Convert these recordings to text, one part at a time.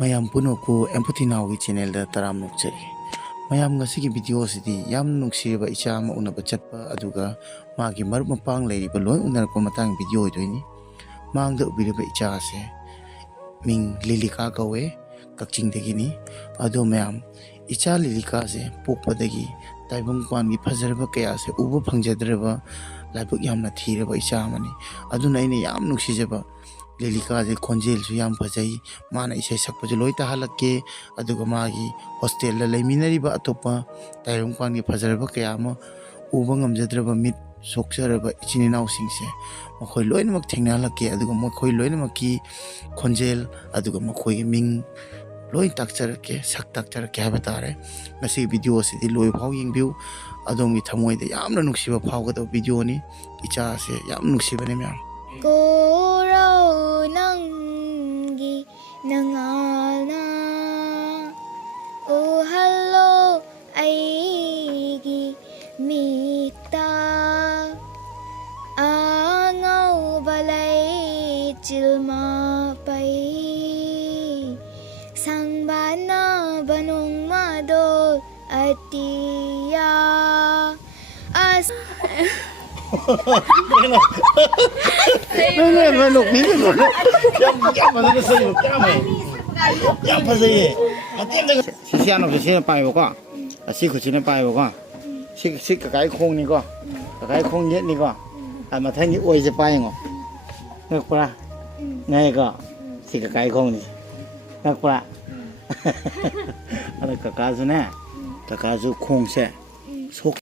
ꯃꯌꯥꯝ ꯄꯨꯝꯅꯃꯛꯄꯨ ꯑꯦꯝꯄꯊꯤ ꯅꯥꯎꯒꯤ ꯆꯦꯅꯦꯜꯗ ꯇꯔꯥꯝ ꯅꯣꯛꯆꯔꯤ꯫ ꯃꯌꯥꯝ ꯉꯁꯤꯒꯤ ꯚꯤꯗꯤꯑꯣꯁꯤꯗꯤ ꯌꯥꯝ ꯅꯨꯡꯁꯤꯔꯕ ꯏꯆꯥ ꯑꯃ ꯎꯅꯕ ꯆꯠꯄ ꯑꯗꯨꯒ ꯃꯥꯒꯤ ꯃꯔꯨꯞ ꯃꯄꯥꯡ ꯂꯩꯔꯤꯕ ꯂꯣꯏ ꯎꯅꯔꯛꯄ ꯃꯇꯥꯡ ꯚꯤꯗꯤꯑꯣ ꯑꯣꯏꯗꯣꯏꯅꯤ꯫ ꯃꯥꯡꯗ ꯎꯕꯤꯔꯤꯕ ꯏꯆꯥ ꯑꯁꯦ ꯃꯤꯡ ꯂꯤꯂꯤꯀꯥ ꯀꯧꯋꯦ, ꯀꯛꯆꯤꯡꯗꯒꯤꯅꯤ꯫ ꯑꯗꯣ ꯃꯌꯥꯝ ꯏꯆꯥ ꯂꯤꯂꯤꯀꯥꯁꯦ ꯄꯣꯛꯄꯗꯒꯤ ꯇꯥꯏꯕꯪꯄꯥꯟꯒꯤ ꯐꯖꯔꯕ ꯀꯌꯥꯁꯦ ꯎꯕ ꯐꯪꯖꯗ꯭ꯔꯕ ꯂꯥꯏꯕꯛ ꯌꯥꯝꯅ ꯊꯤꯔꯕ ꯏꯆꯥ ꯑꯃꯅꯤ꯫ ꯑꯗꯨꯅ ꯑꯩꯅ ꯌꯥꯝ ꯅꯨꯡꯁꯤꯖꯕ ꯂꯤꯂꯤꯀꯥꯁꯦ ꯈꯣꯟꯖꯦꯜꯁꯨ ꯌꯥꯝ ꯐꯖꯩ, ꯃꯥꯅ ꯏꯁꯩ ꯁꯛꯄꯁꯨ ꯂꯣꯏ ꯇꯥꯍꯜꯂꯛꯀꯦ, ꯑꯗꯨꯒ ꯃꯥꯒꯤ ꯍꯣꯁꯇꯦꯜꯗ ꯂꯩꯃꯤꯟꯅꯔꯤꯕ ꯑꯇꯣꯞꯄ ꯇꯥꯏꯕꯪꯄꯥꯟꯒꯤ ꯐꯖꯔꯕ ꯀꯌꯥ ꯑꯃ ꯎꯕ ꯉꯝꯖꯗ꯭ꯔꯕ ꯃꯤꯠ ꯁꯣꯛꯆꯔꯕ ꯏꯆꯤꯟ ꯏꯅꯥꯎꯁꯤꯡꯁꯦ ꯃꯈꯣꯏ ꯂꯣꯏꯅꯃꯛ ꯊꯦꯡꯅꯍꯜꯂꯛꯀꯦ, ꯑꯗꯨꯒ ꯃꯈꯣꯏ ꯂꯣꯏꯅꯃꯛꯀꯤ ꯈꯣꯟꯖꯦꯜ ꯑꯗꯨꯒ ꯃꯈꯣꯏꯒꯤ ꯃꯤꯡ ꯂꯣꯏ ꯇꯥꯛꯆꯔꯛꯀꯦ, ꯁꯛ ꯇꯥꯛꯆꯔꯛꯀꯦ ꯍꯥꯏꯕ ꯇꯥꯔꯦ꯫ ꯉꯁꯤꯒꯤ ꯚꯤꯗꯤꯑꯣꯁꯤꯗꯤ ꯂꯣꯏꯐꯥꯎ ꯌꯦꯡꯕꯤꯌꯨ, ꯑꯗꯣꯝꯒꯤ ꯊꯃꯣꯏꯗ ꯌꯥꯝꯅ ꯅꯨꯡꯁꯤꯕ ꯐꯥꯎꯒꯗꯕ ꯚꯤꯗꯤꯑꯣꯅꯤ꯫ ꯏꯆꯥꯁꯦ ꯌꯥꯝ ꯅꯨꯡꯁꯤꯕꯅꯦ ꯃꯌꯥꯝ꯫ ꯀꯣꯔꯧ ꯅꯪꯒꯤ ꯅꯉꯥꯜꯅ ꯎꯍꯜꯂꯣ ꯑꯩꯒꯤ ꯃꯤꯠꯇ ꯑꯉꯧꯕ ꯂꯩꯆꯤꯜ ꯃꯄꯩ ꯁꯪꯕꯥꯟꯅꯕ ꯅꯣꯡꯃꯗꯣꯜ ꯑꯇꯤꯌꯥ 시시하는 빠이고, 시구치는 빠이고, 시 가까이 콩니고, 가까이 콩 옛니고, 아마 탱이 오이제 빠이고, 넉보라, 내가 시 가까이 콩니, 넉보라, 아니 가까주네, 가까주 콩새, 속.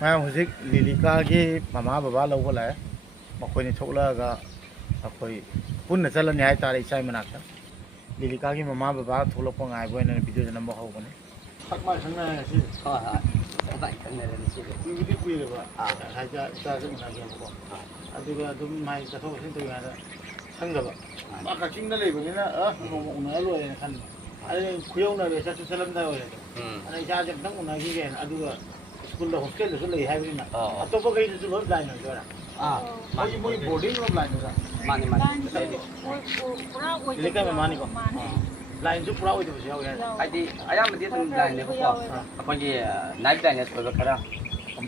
ꯃꯌꯥꯝ ꯍꯧꯖꯤꯛ ꯂꯤꯂꯤꯀꯥꯒꯤ ꯃꯃꯥ ꯕꯕꯥ ꯂꯧꯕ ꯂꯥꯛꯑꯦ꯫ ꯃꯈꯣꯏꯅꯤ ꯊꯣꯛꯂꯛꯑꯒ ꯑꯩꯈꯣꯏ ꯄꯨꯟꯅ ꯆꯠꯂꯅꯤ ꯍꯥꯏꯇꯥꯔꯦ ꯏꯆꯥꯒꯤ ꯃꯅꯥꯛꯇ꯫ ꯂꯤꯂꯤꯀꯥꯒꯤ ꯃꯃꯥ ꯕꯕꯥ ꯊꯣꯛꯂꯛꯄ ꯉꯥꯏꯕ ꯑꯣꯏꯅ ꯚꯤꯗꯤꯑꯣꯁꯦ ꯅꯝꯕ ꯍꯧꯕꯅꯤ꯫ ꯁꯛꯃꯥꯏ ꯈꯪꯅꯔꯦ ꯉꯁꯤꯗꯤ? ꯍꯣꯏ ꯍꯣꯏ, ꯁꯛꯃꯥꯏ ꯈꯪꯅꯔꯦ ꯉꯁꯤꯗꯤ꯫ ꯀꯨꯏꯕꯨꯗꯤ ꯀꯨꯏꯔꯦꯕ ꯍꯥꯏꯗꯤ ꯏꯆꯥꯁꯦ ꯎꯅꯒꯦꯕꯀꯣ, ꯑꯗꯨꯒ ꯑꯗꯨꯝ ꯃꯥꯏ ꯆꯠꯊꯣꯛ ꯆꯠꯁꯤꯟ ꯇꯧꯔꯤꯉꯩꯗ ꯁꯪꯗꯕ꯫ ꯃꯥ ꯀꯛꯆꯤꯡꯗ ꯂꯩꯕꯅꯤꯅ ꯅꯣꯡꯃ ꯎꯅꯔ ꯂꯣꯏꯔꯦꯅ ꯈꯟꯕ꯫ ꯑꯗꯩ ꯈꯨꯌꯧꯅꯔꯦ, ꯆꯠꯂꯝꯗꯥꯏ ꯑꯣꯏꯔꯦ꯫ ꯑꯗ ꯏꯆꯥꯁꯦ ꯑꯝꯇꯪ ꯎꯅꯈꯤꯒꯦꯅ, ꯑꯗꯨꯒ ꯁ꯭ꯀꯨꯜꯗ ꯍꯣꯁꯇꯦꯜꯗꯁꯨ ꯂꯩ ꯍꯥꯏꯕꯅꯤꯅ ꯑꯇꯣꯞꯄ ꯀꯩꯗꯁꯨ ꯂꯣꯏ ꯕ꯭ꯂꯥꯏꯟ ꯑꯣꯏꯗꯣꯏꯔꯥ? ꯃꯣꯏ ꯕꯣꯔꯗꯤꯡ ꯂꯣ ꯕ꯭ꯂꯥꯏꯟ ꯑꯣꯏꯗꯣꯏꯔꯥ? ꯃꯥꯅꯤ ꯂꯤꯂꯤꯀꯥ ꯃꯃꯥꯅꯤꯀꯣ? ꯕ꯭ꯂꯥꯏꯟꯁꯨ ꯄꯨꯔꯥ ꯑꯣꯏꯗꯕꯁꯨ ꯌꯥꯎꯋꯤ ꯍꯥꯏꯗꯤ ꯑꯌꯥꯝꯕꯗꯤ ꯑꯗꯨꯝ ꯕ꯭ꯂꯥꯏꯟꯅꯦꯕꯀꯣ, ꯑꯩꯈꯣꯏꯒꯤ ꯅꯥꯏꯠ ꯕ꯭ꯂꯥꯏꯟꯅꯦꯁ ꯑꯣꯏꯕ ꯈꯔ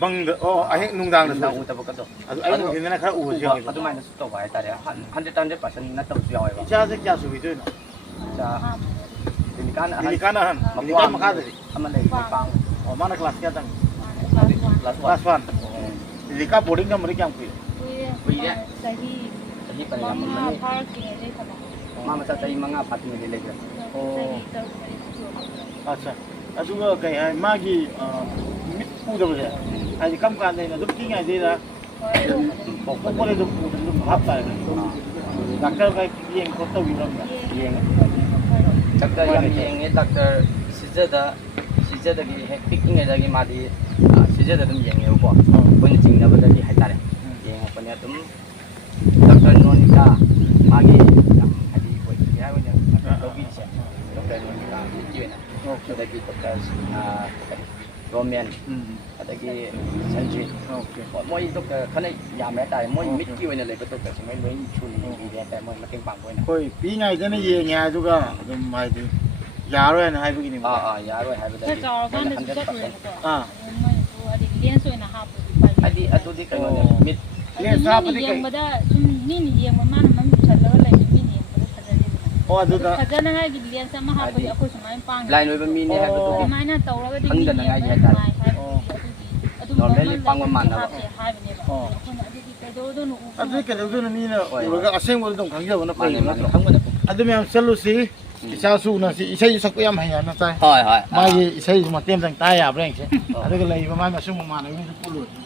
ꯕꯪꯗ ꯑꯍꯤꯡ ꯅꯨꯡꯗꯥꯡꯗꯁꯨ ꯎꯗꯕꯀꯗꯣ ꯑꯗꯨ ꯑꯩ ꯅꯨꯡꯊꯤꯟꯗꯅ ꯈꯔ ꯎꯕꯁꯨ ꯌꯥꯎꯋꯦꯕ, ꯑꯗꯨꯃꯥꯏꯅꯁꯨ ꯇꯧꯕ ꯍꯥꯏꯇꯥꯔꯦ꯫ 100% ꯅꯠꯇꯕꯁꯨ ꯌꯥꯎꯋꯦꯕ꯫ ꯏꯆꯥꯁꯦ ꯀꯌꯥ ꯁꯨꯕꯤꯗꯣꯏꯅꯣ? ꯂꯤꯂꯤꯀꯥꯅ ꯑꯍꯟ, ꯂꯤꯂꯤꯀꯥꯅ ꯑꯍꯟ, ꯂꯤꯂꯤꯀꯥ ꯃꯈꯥꯗꯗꯤ ꯑꯃ ꯂꯩ ꯃꯄꯥꯡ꯫ ꯃꯥꯅ ꯀ꯭ꯂꯥꯁ ꯀꯌꯥ ꯇꯝꯃꯤ? ꯀ꯭ꯂꯥꯁ 1. ꯂꯤꯂꯤꯀꯥ ꯕꯣꯔꯗꯤꯡ ꯅꯝꯕꯔꯗꯤ ꯀꯌꯥꯝ ꯀꯨꯏꯔꯦ? ꯀꯨꯏꯔꯦ, ꯆꯍꯤ ꯄꯔꯦꯡ ꯑꯃꯅꯤ꯫ ꯃꯥ ꯃꯆꯥ ꯆꯍꯤ 5 ꯐꯥꯠꯇ꯭ꯔꯤꯉꯩꯗꯤ ꯂꯩꯈ꯭ꯔꯦ꯫ ꯑꯠꯆꯥ, ꯑꯗꯨꯒ ꯀꯩ ꯍꯥꯏ ꯃꯥꯒꯤ ꯃꯤꯠ ꯎꯗꯕꯁꯦ ꯍꯥꯏꯗꯤ ꯀꯔꯝ ꯀꯥꯟꯗꯩꯅ ꯑꯗꯨꯝ ꯄꯤꯛꯏꯉꯩꯗꯩꯔ ꯄꯣꯛꯄꯗꯩ ꯑꯗꯨꯝ ꯑꯗꯨꯝ ꯚꯥꯞ ꯇꯥꯔꯦ? ꯗꯥꯛꯇꯔ ꯌꯦꯡ ꯈꯣꯠ ꯇꯧꯕꯤꯔꯝꯗ? ꯌꯦꯡꯉꯦ, ꯗꯥꯛꯇꯔ ꯌꯥꯝ ꯌꯦꯡꯉꯦ꯫ ꯗꯥꯛꯇꯔ ꯁꯤꯖꯗꯒꯤ ꯍꯦꯛ ꯄꯤꯛꯏꯉꯩꯗꯒꯤ ꯃꯥꯗꯤ ꯁꯤꯖꯗ ꯑꯗꯨꯝ ꯌꯦꯡꯉꯦꯕꯀꯣ, ꯑꯩꯈꯣꯏꯅ ꯆꯤꯡꯅꯕꯗꯒꯤ ꯍꯥꯏꯇꯥꯔꯦ ꯌꯦꯡꯉꯛꯄꯅꯦ ꯑꯗꯨꯝ꯫ ꯗꯥꯛꯇꯔ ꯅꯣꯅꯤꯀꯥ ꯃꯥꯒꯤ ꯌꯥꯝ ꯍꯥꯏꯗꯤ ꯑꯣꯏꯈꯤꯒꯦ ꯍꯥꯏꯕ ꯑꯣꯏꯅ ꯂꯧꯕꯤꯔꯤꯁꯦ ꯗꯣꯛꯇꯔ ꯅꯣꯅꯤꯀꯥ ꯃꯤꯠꯀꯤ ꯑꯣꯏꯅ, ꯑꯗꯒꯤ ꯗꯣꯛꯇꯔ ꯔꯣꯃꯦꯟ, ꯑꯗꯒꯤ ꯁꯟꯖꯤꯠ, ꯃꯣꯏ ꯗꯣꯛꯇꯔ ꯈꯔ ꯌꯥꯝꯃꯦ ꯍꯥꯏꯇꯥꯔꯦ꯫ ꯃꯣꯏ ꯃꯤꯠꯀꯤ ꯑꯣꯏꯅ ꯂꯩꯕ ꯗꯣꯛꯇꯔꯁꯤꯡ ꯂꯣꯏ ꯁꯨꯅ ꯌꯦꯡꯕꯤꯔꯦ ꯍꯥꯏꯇꯥꯔꯦ, ꯃꯣꯏ ꯃꯇꯦꯡ ꯄꯥꯡꯕ ꯑꯣꯏꯅ꯫ ꯑꯩꯈꯣꯏ ꯄꯤꯛꯏꯉꯩꯗꯅ ꯌꯦꯡꯉꯦ ꯑꯗꯨꯒ ꯑꯗꯨꯝ ꯍꯥꯏꯗꯤ ꯌꯥꯔꯣꯏꯅ ꯍꯥꯏꯕꯒꯤꯅꯤ꯫ ꯌꯥꯔꯣꯏ ꯍꯥꯏꯕꯗꯒꯤ ꯆꯥꯎꯔꯀꯥꯟꯗꯁꯨ ꯆꯠꯂꯨꯔꯦꯕꯀꯣ, ꯃꯣꯏꯅꯁꯨ ꯍꯥꯏꯗꯤ ꯂꯦꯟꯁ ꯑꯣꯏꯅ ꯍꯥꯞꯄꯗꯤ ꯍꯥꯏꯗꯤ ꯑꯗꯨꯗꯤ ꯀꯩꯅꯣꯅꯦ, ꯃꯤꯠ ꯃꯤꯅ ꯌꯦꯡꯕꯗ ꯁꯨꯝ ꯃꯤꯅ ꯌꯦꯡꯕ ꯃꯥꯅ ꯃꯃꯤꯠ ꯎꯁꯜꯂꯒ ꯂꯩꯕ ꯃꯤꯅ ꯌꯦꯡꯕꯗ ꯐꯖꯗꯦꯗꯅ꯫ ꯑꯗꯨꯗ ꯐꯖꯅꯉꯥꯏꯒꯤ ꯂꯦꯟꯁ ꯑꯃ ꯍꯥꯞꯄꯗꯤ ꯑꯩꯈꯣꯏ ꯁꯨꯃꯥꯏꯅ ꯄꯥꯡꯉꯦ, ꯕ꯭ꯂꯥꯏꯟ ꯑꯣꯏꯕ ꯃꯤꯅꯦ ꯍꯥꯏꯕꯗꯨꯒꯤ ꯑꯗꯨꯃꯥꯏꯅ ꯇꯧꯔꯒꯗꯤ ꯃꯤ ꯈꯪꯗꯅꯉꯥꯏꯒꯤ ꯌꯦꯡꯕ ꯍꯥꯏꯇꯥꯔꯦ, ꯅꯨꯡꯉꯥꯏ ꯍꯥꯏꯕꯗꯨꯒꯤ ꯑꯗꯨꯝ ꯅꯣꯔꯃꯦꯜꯂꯤ ꯄꯥꯡꯕ ꯃꯥꯟꯅꯕ ꯍꯥꯞꯁꯦ ꯍꯥꯏꯕꯅꯦꯕ꯫ ꯑꯩꯈꯣꯏꯅ ꯑꯗꯨꯗꯤ ꯀꯩꯗꯧꯗꯣꯏꯅꯣ ꯑꯗꯨꯗꯤ ꯀꯩꯗꯧꯗꯣꯏꯅꯣ, ꯃꯤꯅ ꯎꯔꯒ ꯑꯁꯦꯡꯕꯗꯣ ꯑꯗꯨꯝ ꯈꯪꯖꯕꯅ ꯐꯩ ꯅꯠꯇ꯭ꯔꯣ? ꯈꯪꯕꯅ ꯑꯗꯨ ꯃꯌꯥꯝ ꯆꯠꯂꯨꯁꯤ, ꯏꯆꯥꯁꯨ ꯎꯅꯁꯤ꯫ ꯏꯁꯩ ꯁꯛꯄ ꯌꯥꯝ ꯍꯩꯅ ꯇꯥꯏ, ꯃꯥꯒꯤ ꯏꯁꯩꯁꯨ ꯃꯇꯦꯛ ꯑꯃꯇꯪ ꯇꯥ ꯌꯥꯕ꯭ꯔꯥ ꯌꯦꯡꯁꯦ, ꯑꯗꯨꯒ ꯂꯩꯔꯤꯕ ꯃꯥꯒꯤ ꯃꯁꯨꯡ ꯃꯃꯥꯟꯅꯕꯁꯤꯡꯁꯨ ꯄꯨꯜꯂꯨꯔꯁꯤ꯫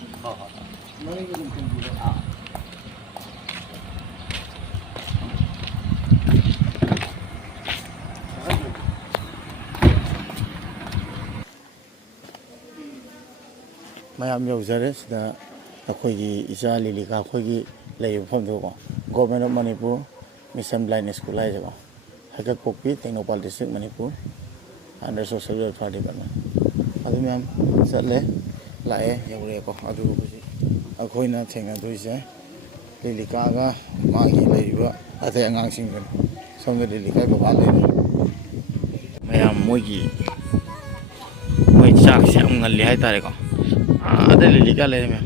ꯃꯌꯥꯝ ꯌꯧꯖꯔꯦ ꯁꯤꯗ ꯑꯩꯈꯣꯏꯒꯤ ꯏꯆꯥ ꯂꯤꯂꯤꯀꯥ ꯑꯩꯈꯣꯏꯒꯤ ꯂꯩꯔꯤꯕ ꯃꯐꯝꯗꯨꯀꯣ, government of Manipur mission blind school ꯍꯥꯏꯁꯦꯀꯣ, ꯍꯩꯀꯛꯄꯣꯛꯄꯤ Tengnoupal district Manipur. under social welfare department adu myam chatle lae yaure ko adu buji akhoina thengna doise lilika ga magi leiba athe angang sing gan somde lilika baba le mayam mogi moi chak se am ngal li hai tare ko ada lilika le me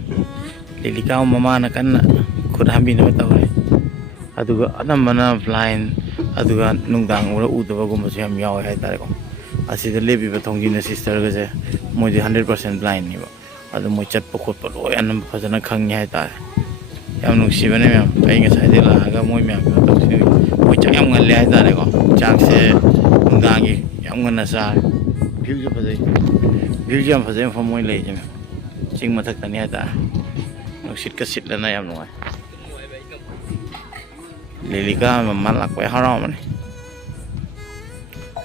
lilika mama na kan khud hambi no tawre aduga anamana blind aduga nungdang ura udaba gum se am yaw hai tare ko asida lebi ba thongji na sister ga je moi 100% blind ni ba adu moi chat pa khot pa loi anam phajana khang hai tare yam nungsi bane me ai nga sai de la ga moi me ba to si moi chak yam ngal le hai tare ko chak se nungdang gi yam ngan na sa view je phajai view jam phajai fa moi le je me ching mathak ta ni hai ta nungsit ka sit la na yam nuai lilika man lak pai haram ne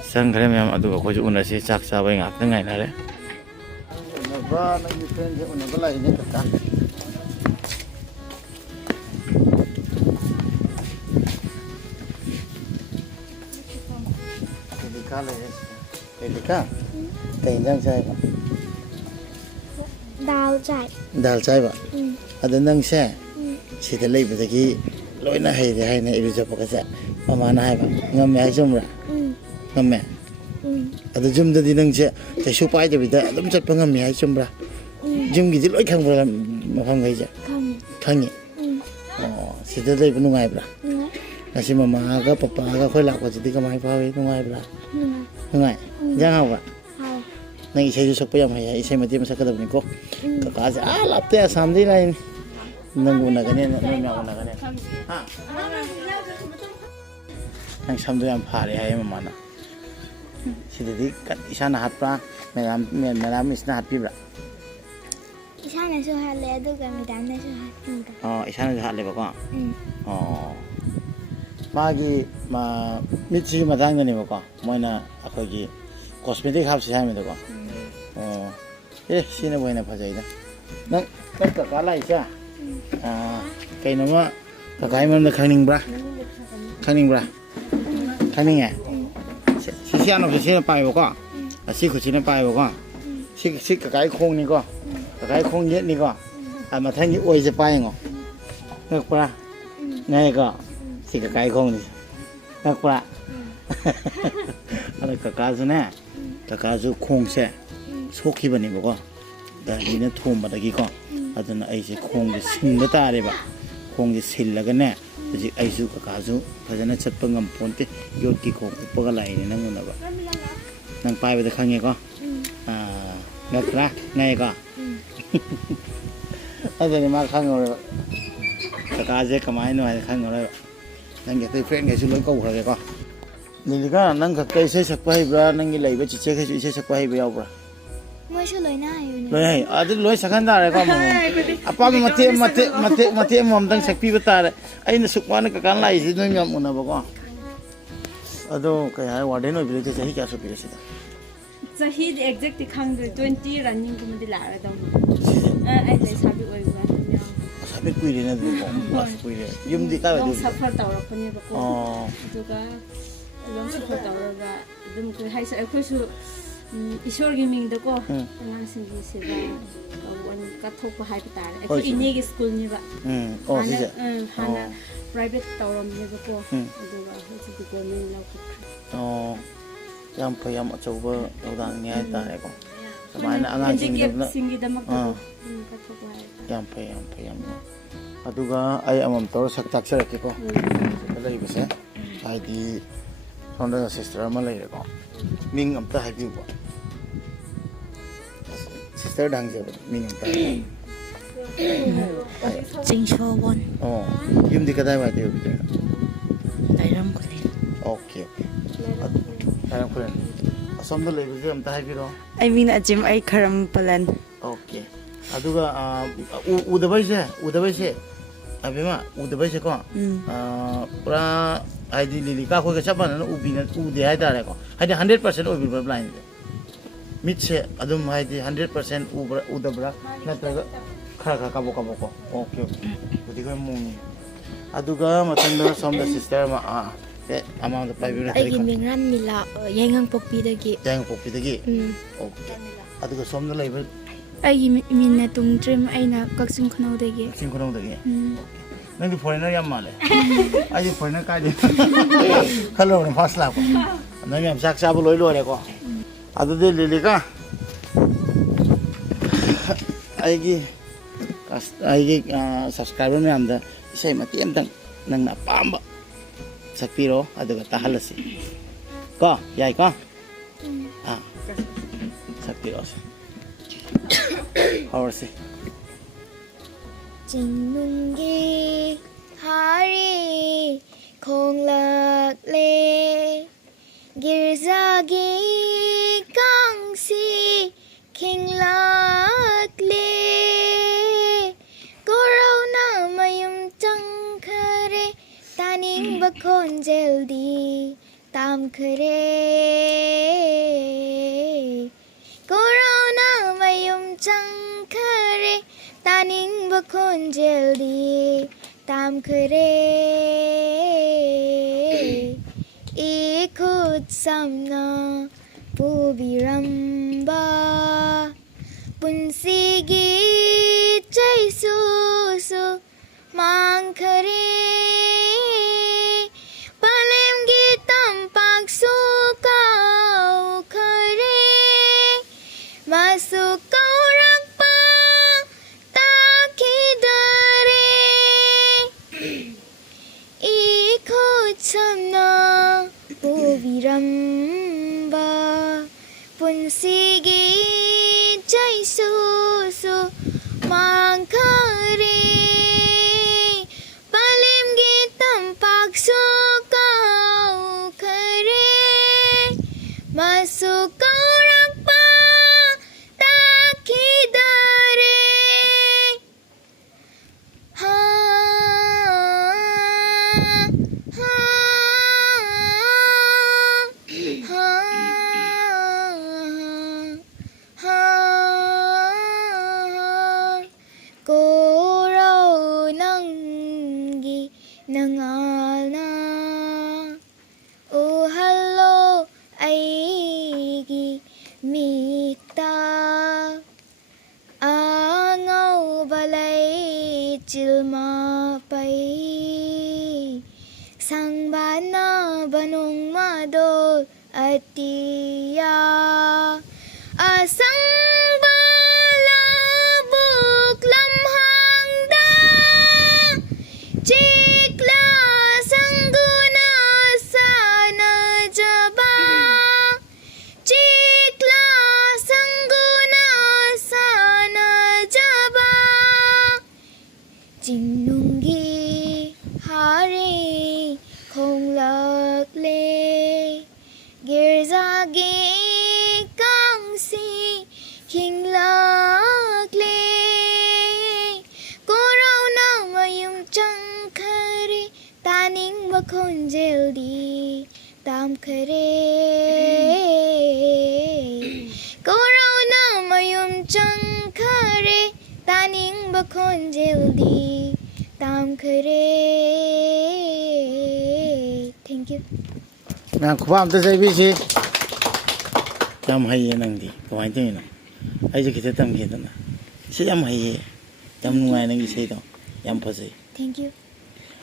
sang khare me adu ko ju una se chak sa bai ngak ta ngai na le na ba na ni friend je una ba lai ne ta lilika le lilika kai nang sai ba Đào chạy. dal sai ba adu nang se Ừ. sida lei ba ki loina hai de hai na iru ja pa ka sa mama na hai ba ngam me hai jom ra Ừ. ngam me Ừ. adu jum da di nang se ta shu pai de bi da adum chat pa ngam me hai jom ra Ừ. jum gi di loi khang bra ma phang gai ja Không. khang ni Ừ. sida lei ba nu ngai bra Nữa. na si mama ga papa ga khoi la ko ji di ka mai pa we nu ngai bra Nữa. nu ngai ja ha ba Không. nang isai ju sok pa yam hai isai ma ti ma sa ka da ni ko Ừ. ka ka se lap te sam di lai nang una ga ne na una ga ne ha nang sam do yam pha re hai mama na sida di kan isana hat pra meram isna hat pi bra Isana su hạt lệ tôi gần đàn này su hạt gì cả. isana ju hat le ba ko Ừ. magi ma mitsi matang ni ba ko moina akhoi gi cosmetic hab si hai me ko sine boina phajai da nang ka ka lai cha kai no ma ka kai mam da khangning bra khangning e si ano si ne pai ba ko si khu si ne pai ba ko si ka kai khong ni ko ka kai khong yet ni ko ma thang ni oi je pai ngo ngak pra ngai ko si ka kai khong ni ngak pra ala ka ka zu ne ka ka zu khong se sokhi bani ba ko da ni ne thom ba da gi ko aduna ai se khong ge sin ba ta re ba khong ge sil la ga ne ji ai su ka ka zu phajana chat pa ngam pon te yot ki khong pa ga lai ne nang na ba nang pai ba da khang nge ko ngak ra ngai ko aduni ma khang ngore ka ka je kamai no ai khang ngore nang ge te friend ge su loi ko ra ge ko ni ga nang ka kai se sak pai bra nang gi lai ba chi che ke su se sak pai ba yaw bra Mới su lỗi na rồi nè. loi adu loi sakan da re ko mo apa mate mom dang sak pi ba ta re ai na suk ma na ka kan lai si noi ngam una ba ko ado kai hai warden no bi te chahi kya su pi re si da Zahi the exact khang 20 running ko madi la ra daw. Ai le sabi oi ba. sabi kui re na du ko pas kui re yum di ka ba du Suffer tawra ko ni ba ko. oh Duga long suffer tawra ga dum ko hai sa ko su ईश्वर की Ming दको अंगांग सिंग की सेवा one का थोक को high पता है actually इन्हीं के स्कूल में बा oh si je हाना प्राइवेट तौरम में बको दुगा होची की गवर्नमेंट ला को oh yam pa yam achauba dang ni ai ta re ko samai na angang sing na सिंगी दमक का थोक को high yam aduga ai amam tor sak tak sar ke ko lai bese ai di sonda sister ma lai re ko ming am ta hai bi ba sister dang je ming am ta Jing Cho Won, oh yum di ka dai ba de bi Dai Ram Ko Le. okay Karam kulen asom da lai bi am ta hai bi ro I mean a gym I Karam Palan. okay aduga udabai se abema udabai se ko pura ID lilika ko ka chapan na ubi na ude hai ta re ko hai 100% ubi blind mit se adum hai 100% udabra na ta khara ka bo ko okay udi ko mu aduga matanda som da sister ma ꯑꯃꯥꯡꯗ ꯄꯥꯏꯕꯤꯔꯣ ꯑꯩꯒꯤ ꯃꯤꯡ ꯔꯥꯝꯅꯤꯂꯥ ꯌꯥꯏꯉꯪ ꯄꯣꯛꯄꯤꯗꯒꯤ ꯌꯥꯏꯉꯪꯄꯣꯛꯄꯤꯗꯒꯤ okay ꯑꯗꯨꯒ ꯁꯣꯝꯗ ꯂꯩꯕ ꯑꯩꯒꯤ ꯃꯤꯡꯅ ꯇꯨꯡꯗ꯭ꯔꯤꯝ ꯑꯩꯅ ꯀꯛꯆꯤꯡ ꯈꯨꯅꯧꯗꯒꯤ ꯀꯛꯆꯤꯡ ꯈꯨꯅꯧꯗꯒꯤ ꯅꯪꯗꯤ foreigner ꯌꯥꯝ ꯃꯥꯜꯂꯦ ꯑꯩꯗꯤ ꯐꯣꯔꯦꯅꯔ ꯀꯥꯏꯗꯦ ꯈꯜꯂꯨꯔꯕꯅꯤ ꯐꯥꯔꯁ ꯂꯥꯛꯄ ꯅꯪ ꯌꯥꯝ ꯆꯥꯛ ꯆꯥꯕ ꯂꯣꯏ ꯂꯣꯏꯔꯦꯀꯣ ꯑꯗꯨꯗꯤ ꯂꯤꯂꯤꯀꯥ ꯑꯩꯒꯤ ꯁꯕꯁꯀ꯭ꯔꯥꯏꯕꯔ ꯃꯌꯥꯝꯗ ꯏꯁꯩ ꯃꯇꯦꯛ ꯑꯃꯇꯪ ꯅꯪꯅ ꯑꯄꯥꯝꯕ ꯁꯛꯄꯤꯔꯣ ꯑꯗꯨꯒ ꯇꯥꯍꯜꯂꯁꯤ ꯀꯣ ꯌꯥꯏꯀꯣ ꯁꯛꯄꯤꯔꯣꯁꯤ ꯍꯧꯔꯁꯤ ꯆꯤꯡꯅꯨꯡꯒꯤ ꯍꯥꯔꯤ ꯈꯣꯡꯂꯛꯂꯦ ꯒꯤꯔꯖꯥꯒꯤ ꯀꯥꯡꯁꯤ ꯈꯤꯡꯂꯛꯂꯦ ꯀꯣꯔꯧꯅ ꯃꯌꯨꯝ ꯆꯪꯈꯔꯦ ꯇꯥꯅꯤꯡꯕ ꯈꯣꯟꯖꯦꯜꯗꯤ ꯇꯥꯝꯈꯔꯦ ꯀꯣꯔꯧꯅ ꯃꯌꯨꯝ ꯆꯪꯈꯔꯦ ꯇꯥꯅꯤꯡꯕ ꯈꯣꯟꯖꯦꯜꯗꯤ ꯇꯥꯝꯈꯔꯦ 이곳 삼나 보비람바 분시기 제수수 망크리 발렘기 땀박 수가우 크리 마수가우락바 따키드리 이곳 삼나 보비람바 분시기 제수수 망카리 발림기 땀박수가우 카리 마수가우락바 따키다리 고로낭기 능알나 오할로 아이기 미타 앙아우 발레이 질마빠이 상바나 바농마돌 아띠야 asangbalabuk lamhangda chikla sangguna sana jaba chikla sangguna sana jaba jinungi hari khonglakle girzagi kangsi khinglakle korauna mayung changkhare taning makhonjeldi tamkhare korauna mayung changkhare taning makhonjeldi tamkhare thank you 나 구밤도 제비시 ꯌꯥꯝ ꯍꯩꯌꯦ ꯅꯪꯗꯤ ꯀꯃꯥꯏꯅ ꯇꯧꯔꯤꯅꯣ ꯑꯩꯁꯨ ꯈꯤꯇ ꯇꯝꯒꯦꯗꯅ ꯁꯤ ꯌꯥꯝ ꯍꯩꯌꯦ ꯌꯥꯝ ꯅꯨꯡꯉꯥꯏ ꯅꯪꯒꯤ ꯏꯁꯩꯗꯣ ꯌꯥꯝ ꯐꯖꯩ thank you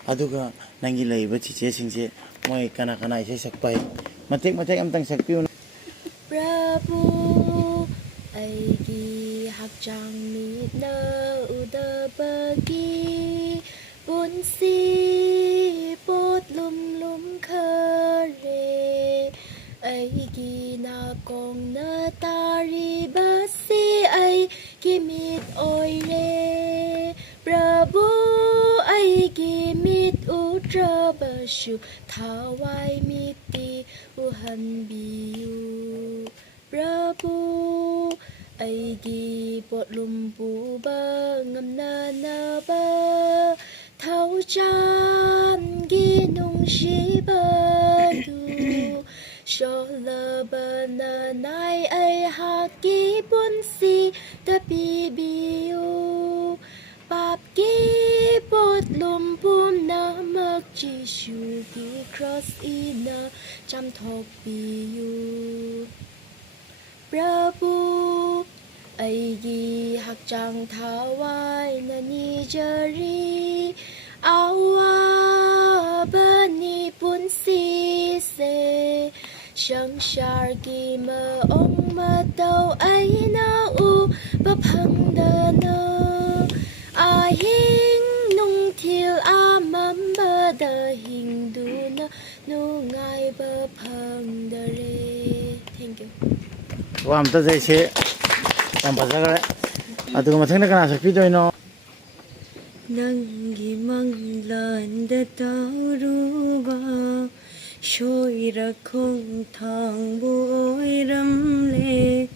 ꯑꯗꯨꯒ ꯅꯪꯒꯤ ꯂꯩꯔꯤꯕ ꯆꯤꯆꯦꯁꯤꯡꯁꯦ ꯃꯣꯏ ꯀꯅꯥ ꯀꯅꯥ ꯏꯁꯩ ꯁꯛꯄ ꯍꯩ ꯃꯇꯦꯛ ꯑꯃꯇꯪ ꯁꯛꯄꯤꯌꯨ Prabhu aigi hakjang mitna udabagi bunsi pot lum lum khare aigi na kong na tari basi ai kimit oire Prabhu aigi mit utrabashu thawai miti uhan biu Prabhu aigi pot lumpu ba ngamna na ba thau chan gi nung shi ba du shola ba na nai ai ha ki bun si ta bi biu pap ki bột lùm bùm na mắc chỉ shu đi cross ina chăm thọc bi yu Prabhu ai gi hak chang thawai na ni jari awa bani pun si se Shang shar gi ma ong ma tau ai na u ba phang da na a hing nung thiel a mam ba da hing du na nu ngai ba phang da re thank you 와 아무튼 제시 참 바자가 아두고 마탱나 가나 sakpidoino Nangi manglanda tauruba Shoira kong thang boiram le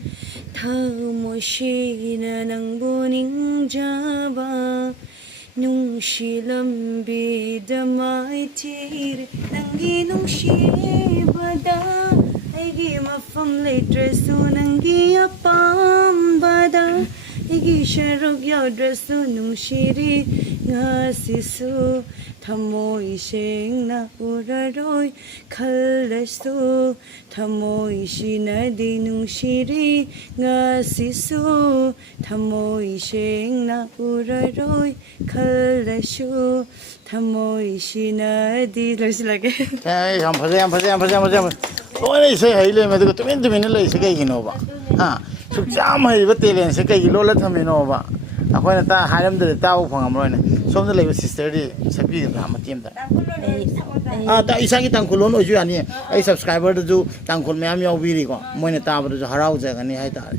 Thamoshina nang boning jaba Nung shilam bidamai tir Nangi nung shibada Aigi mafam letrasu nangi apam bada Igi sharok yadrasu nung shiri ngasisu Thamoy sheng na uraroy kalasu Thamoy shinadi nung shiri ngasisu Thamoy sheng na uraroy kalasu Thamoy shinadi Lagi 자, 참 바자 또네 있어요. 하이레 메도 투민투민을 있어 가이기노 봐. 아, 숙잠 하이버 때렌 세가이 로라 타미노 봐. 아코나 타 하람들 타고 방암로네. som들 레이브 시스터디 sabbi 다 마팀다. 아, ता 이상이 땅콜론 오주 아니. 아이 subscriber 도 땅콜 매암 야우비리고 모이네 타버도 하라우 자가니 하이다.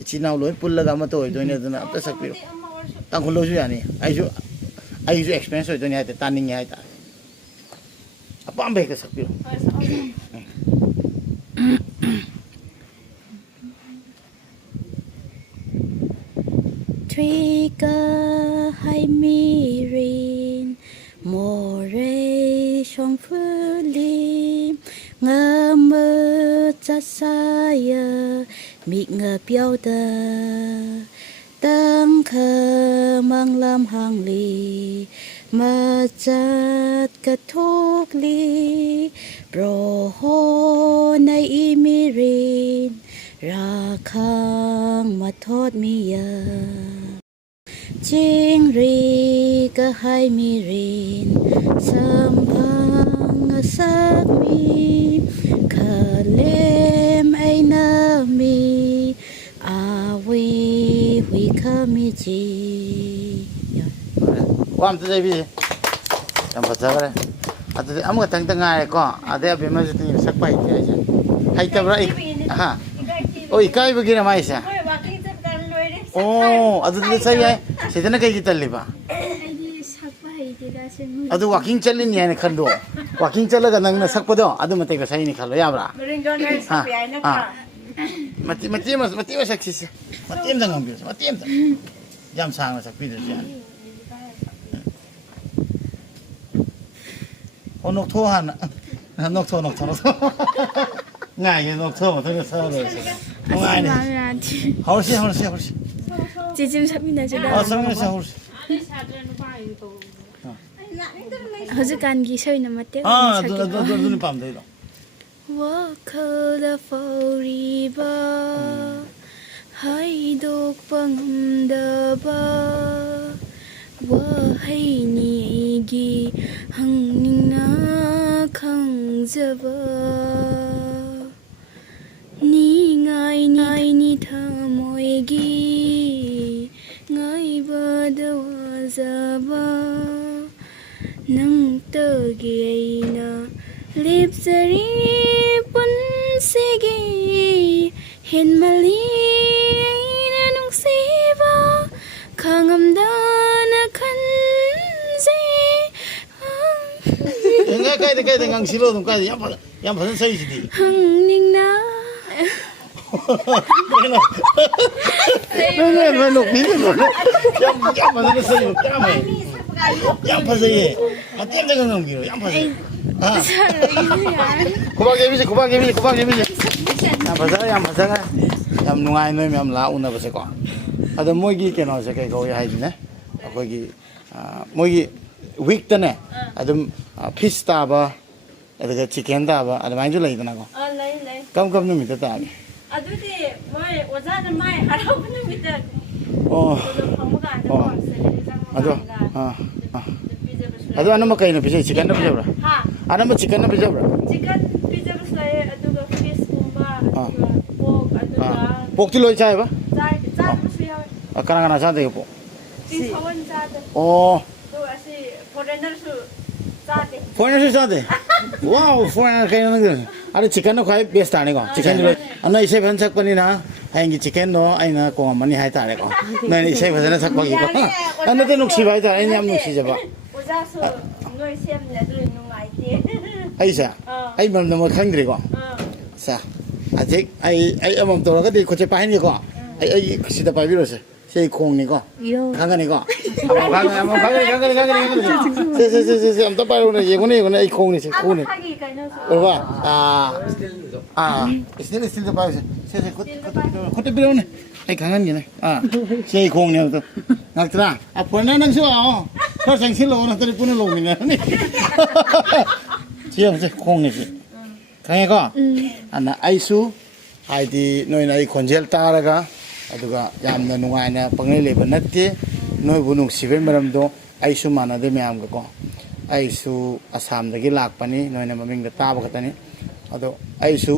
이치나우 로이 풀라가 마토 오이도네 드나 앞다 sak비로. 땅콜 오주 아니. 아이주 experience 오이도네 하이다. 타닝이 하이다. 아빠 안 배게 sak비로. Trigger hai mirin more shong phuli ngơ mơ cha saya mị ngơ piao da tăng khờ mang lam hàng lì mà chát cả thuốc ly pro ho nay imirin ra khang mà thốt mi ya ching ri ka hai mi rin sam phang sak mi khalem ai na mi a wi hui kha mi ji 와 아무튼 제비 참 바자가 아들 아무가 땅땅하래 거 아대 앞에 맞으더니 sakpa 있지 하이타브라 아 오이 까이버기나 마이샤 오 아들 사이에 세드나 까이 기탈리바 아두 워킹 찰리니 아니 칸도 워킹 찰라가 낭나 sakpa도 아두 마테가 사이니 칼로 야브라 아 마티마 섹시스 마티엠 당한 비스 마티엠 ям 상나 sak피듯이 녹토 하나 녹토ง่าย녹토 어떻게 살아요ง่าย 허시 지금 삽니다 제가 허시 허즈간기 서이나 맞대 아 눈 밤도 이거 와커다 포리바 하이독 방음다바 와하이니기 항닝나 강자바 니가이니 타모이기 가이바다와자바 낭떠기에이나 립사리 분세기 헨말리에이나 농시바 강함다나 간지 enggak kayak dengan silo tuh kayak yang pasang saya sih 항닝나 왜 녹비는 거래 yang pasang saya yang pasang ye mati yang dengan ngomong yang pasang ah kubang jemis yang pasang yang nungai noy yang lau na pasang kok ada mau gini kan orang kayak kau ya hari ni aku gini ꯃꯣꯏꯒꯤ ꯋꯤꯛꯇꯅꯦ ꯑꯗꯨꯝ fees ꯇꯥꯕ ꯑꯗꯨꯒ chicken ꯇꯥꯕ ꯑꯗꯨꯃꯥꯏꯅꯁꯨ ꯂꯩꯗꯅꯀꯣ ꯂꯩ ꯂꯩ ꯀꯔꯝ ꯅꯨꯃꯤꯠꯇ ꯇꯥꯒꯦ ꯑꯗꯨꯗꯤ ꯃꯣꯏ ꯑꯣꯖꯥꯅ ꯃꯥꯏ ꯍꯔꯥꯎꯕ ꯅꯨꯃꯤꯠꯇ ꯑꯣ ꯐꯪꯕ ꯀꯥꯟꯗ ꯑꯣ ꯁꯦꯂꯔꯤ ꯆꯪꯕ ꯑꯗꯣ ꯀꯥꯟꯗ ꯄꯤꯖꯕꯁꯨ ꯑꯗꯣ ꯑꯅꯝꯕ ꯀꯩꯅ ꯄꯤꯖꯩ ꯆꯤꯀꯟꯅ ꯄꯤꯖꯕ꯭ꯔꯥ ꯍꯥ ꯑꯅꯝꯕ ꯆꯤꯀꯟꯅ ꯄꯤꯖꯕ꯭ꯔꯥ ꯆꯤꯀꯟ ꯄꯤꯖꯕꯁꯨ ꯂꯩ ꯑꯗꯨꯒ ꯐꯤꯁꯀꯨꯝꯕ ꯑꯗꯨꯒ ꯄꯣꯛ ꯑꯗꯨꯒ ꯄꯣꯛꯇꯤ ꯂꯣꯏ ꯆꯥꯏꯕ ꯆꯥꯗꯕꯁꯨ ꯌꯥꯎꯋꯦ ꯀꯅꯥ ꯆꯥꯗꯦ ꯄꯣꯛ ꯁꯋꯟ ꯆꯥꯗꯦ ꯑꯣ ꯑꯗꯨꯒ ꯑꯁꯤ ꯐꯣꯔꯦꯅꯔꯁꯨ ꯆꯥꯗꯦ ꯐꯣꯔꯦꯅꯔꯁꯨ ꯆꯥꯗꯦ ꯋꯥꯎ ꯐꯣꯔꯦꯅꯔ ꯀꯩꯅꯣ ꯅꯪꯗꯤ ꯑꯗꯣ ꯆꯤꯀꯟꯅ ꯈ꯭ꯋꯥꯏ ꯕꯦꯁ ꯇꯥꯔꯅꯤꯀꯣ ꯆꯤꯀꯟ ꯑꯅ ꯏꯁꯩ ꯐꯖꯅ ꯁꯛꯄꯅꯤꯅ ꯍꯌꯦꯡꯒꯤ ꯆꯤꯀꯟꯗꯣ ꯑꯩꯅ ꯀꯣꯡꯉꯝꯃꯅꯤ ꯍꯥꯏꯇꯥꯔꯦꯀꯣ ꯅꯣꯏꯅ ꯏꯁꯩ ꯐꯖꯅ ꯁꯛꯄꯒꯤꯀꯣ ꯅꯠꯇꯦ ꯅꯨꯡꯁꯤꯕ ꯍꯥꯏꯇꯥꯔꯦ ꯑꯩꯅ ꯌꯥꯝ ꯅꯨꯡꯁꯤꯖꯕ ꯑꯣꯖꯥꯁꯨ ꯅꯣꯏ ꯁꯦꯝꯅꯦ ꯑꯗꯨ ꯅꯨꯡꯉꯥꯏꯇꯦ ꯑꯩꯁꯦ ꯑꯩ ꯃꯔꯝꯗ ꯃꯣꯏ ꯈꯪꯗ꯭ꯔꯤꯀꯣ ꯑꯠꯆꯥ ꯍꯧꯖꯤꯛ ꯑꯩ ꯑꯃꯃꯝ ꯇꯧꯔꯒꯗꯤ ꯈꯨꯠꯁꯦ ꯄꯥꯏꯍꯟꯒꯦꯀꯣ ꯑꯩ ꯁꯤꯗ ꯄꯥꯏꯕꯤꯔꯣꯁꯦ ꯁꯤ ꯈꯣꯡꯅꯤꯀꯣ ꯈꯪꯒꯅꯤꯀꯣ ꯁꯦ ꯑꯝꯇ ꯄꯥꯏꯔꯣꯅꯦ ꯌꯦꯡꯉꯨꯅꯦ ꯑꯩ ꯈꯣꯡꯅꯤ ꯁꯤ ꯈꯣꯡꯅꯤ ꯑꯣꯏꯕ ꯏꯁꯇꯤꯜꯗ ꯄꯥꯏꯔꯣꯁꯦ ꯁꯦ ꯈꯨꯠꯇ ꯄꯤꯔꯛꯎꯅꯦ ꯑꯩ ꯈꯪꯍꯟꯒꯦꯅꯦ ꯁꯤ ꯑꯩ ꯈꯣꯡꯅꯤ ꯍꯥꯏꯕꯗꯣ ꯉꯥꯛꯇ꯭ꯔꯥ ꯐꯣꯔꯦꯅꯔ ꯅꯪꯁꯨ ꯂꯥꯛꯑꯣ ꯈꯔ ꯆꯪꯁꯤꯜꯂꯛꯑꯣ ꯅꯠꯇ꯭ꯔꯗꯤ ꯄꯨꯟꯅ ꯂꯧꯃꯤꯟꯅꯔꯅꯤ ꯁꯤ ꯌꯦꯡꯉꯨꯁꯦ ꯈꯣꯡꯅꯤ ꯁꯤ ꯈꯪꯉꯦꯀꯣ ꯑꯗꯨꯅ ꯑꯩꯁꯨ ꯍꯥꯏꯗꯤ ꯅꯣꯏꯅ ꯑꯩ ꯈꯣꯟꯖꯦꯜ ꯇꯥꯔꯒ ꯑꯗꯨꯒ ꯌꯥꯝꯅ ꯅꯨꯡꯉꯥꯏꯅ ꯄꯪꯂꯩ ꯂꯩꯕ ꯅꯠꯇꯦ ꯅꯣꯏꯕꯨ ꯅꯨꯡꯁꯤꯕꯩ ꯃꯔꯝꯗꯣ ꯑꯩꯁꯨ ꯃꯥꯟꯅꯗꯦ ꯃꯌꯥꯝꯒꯀꯣ ꯑꯩꯁꯨ ꯑꯁꯥꯝꯗꯒꯤ ꯂꯥꯛꯄꯅꯤ ꯅꯣꯏꯅ ꯃꯃꯤꯡꯗ ꯇꯥꯕ ꯈꯛꯇꯅꯤ ꯑꯗꯣ ꯑꯩꯁꯨ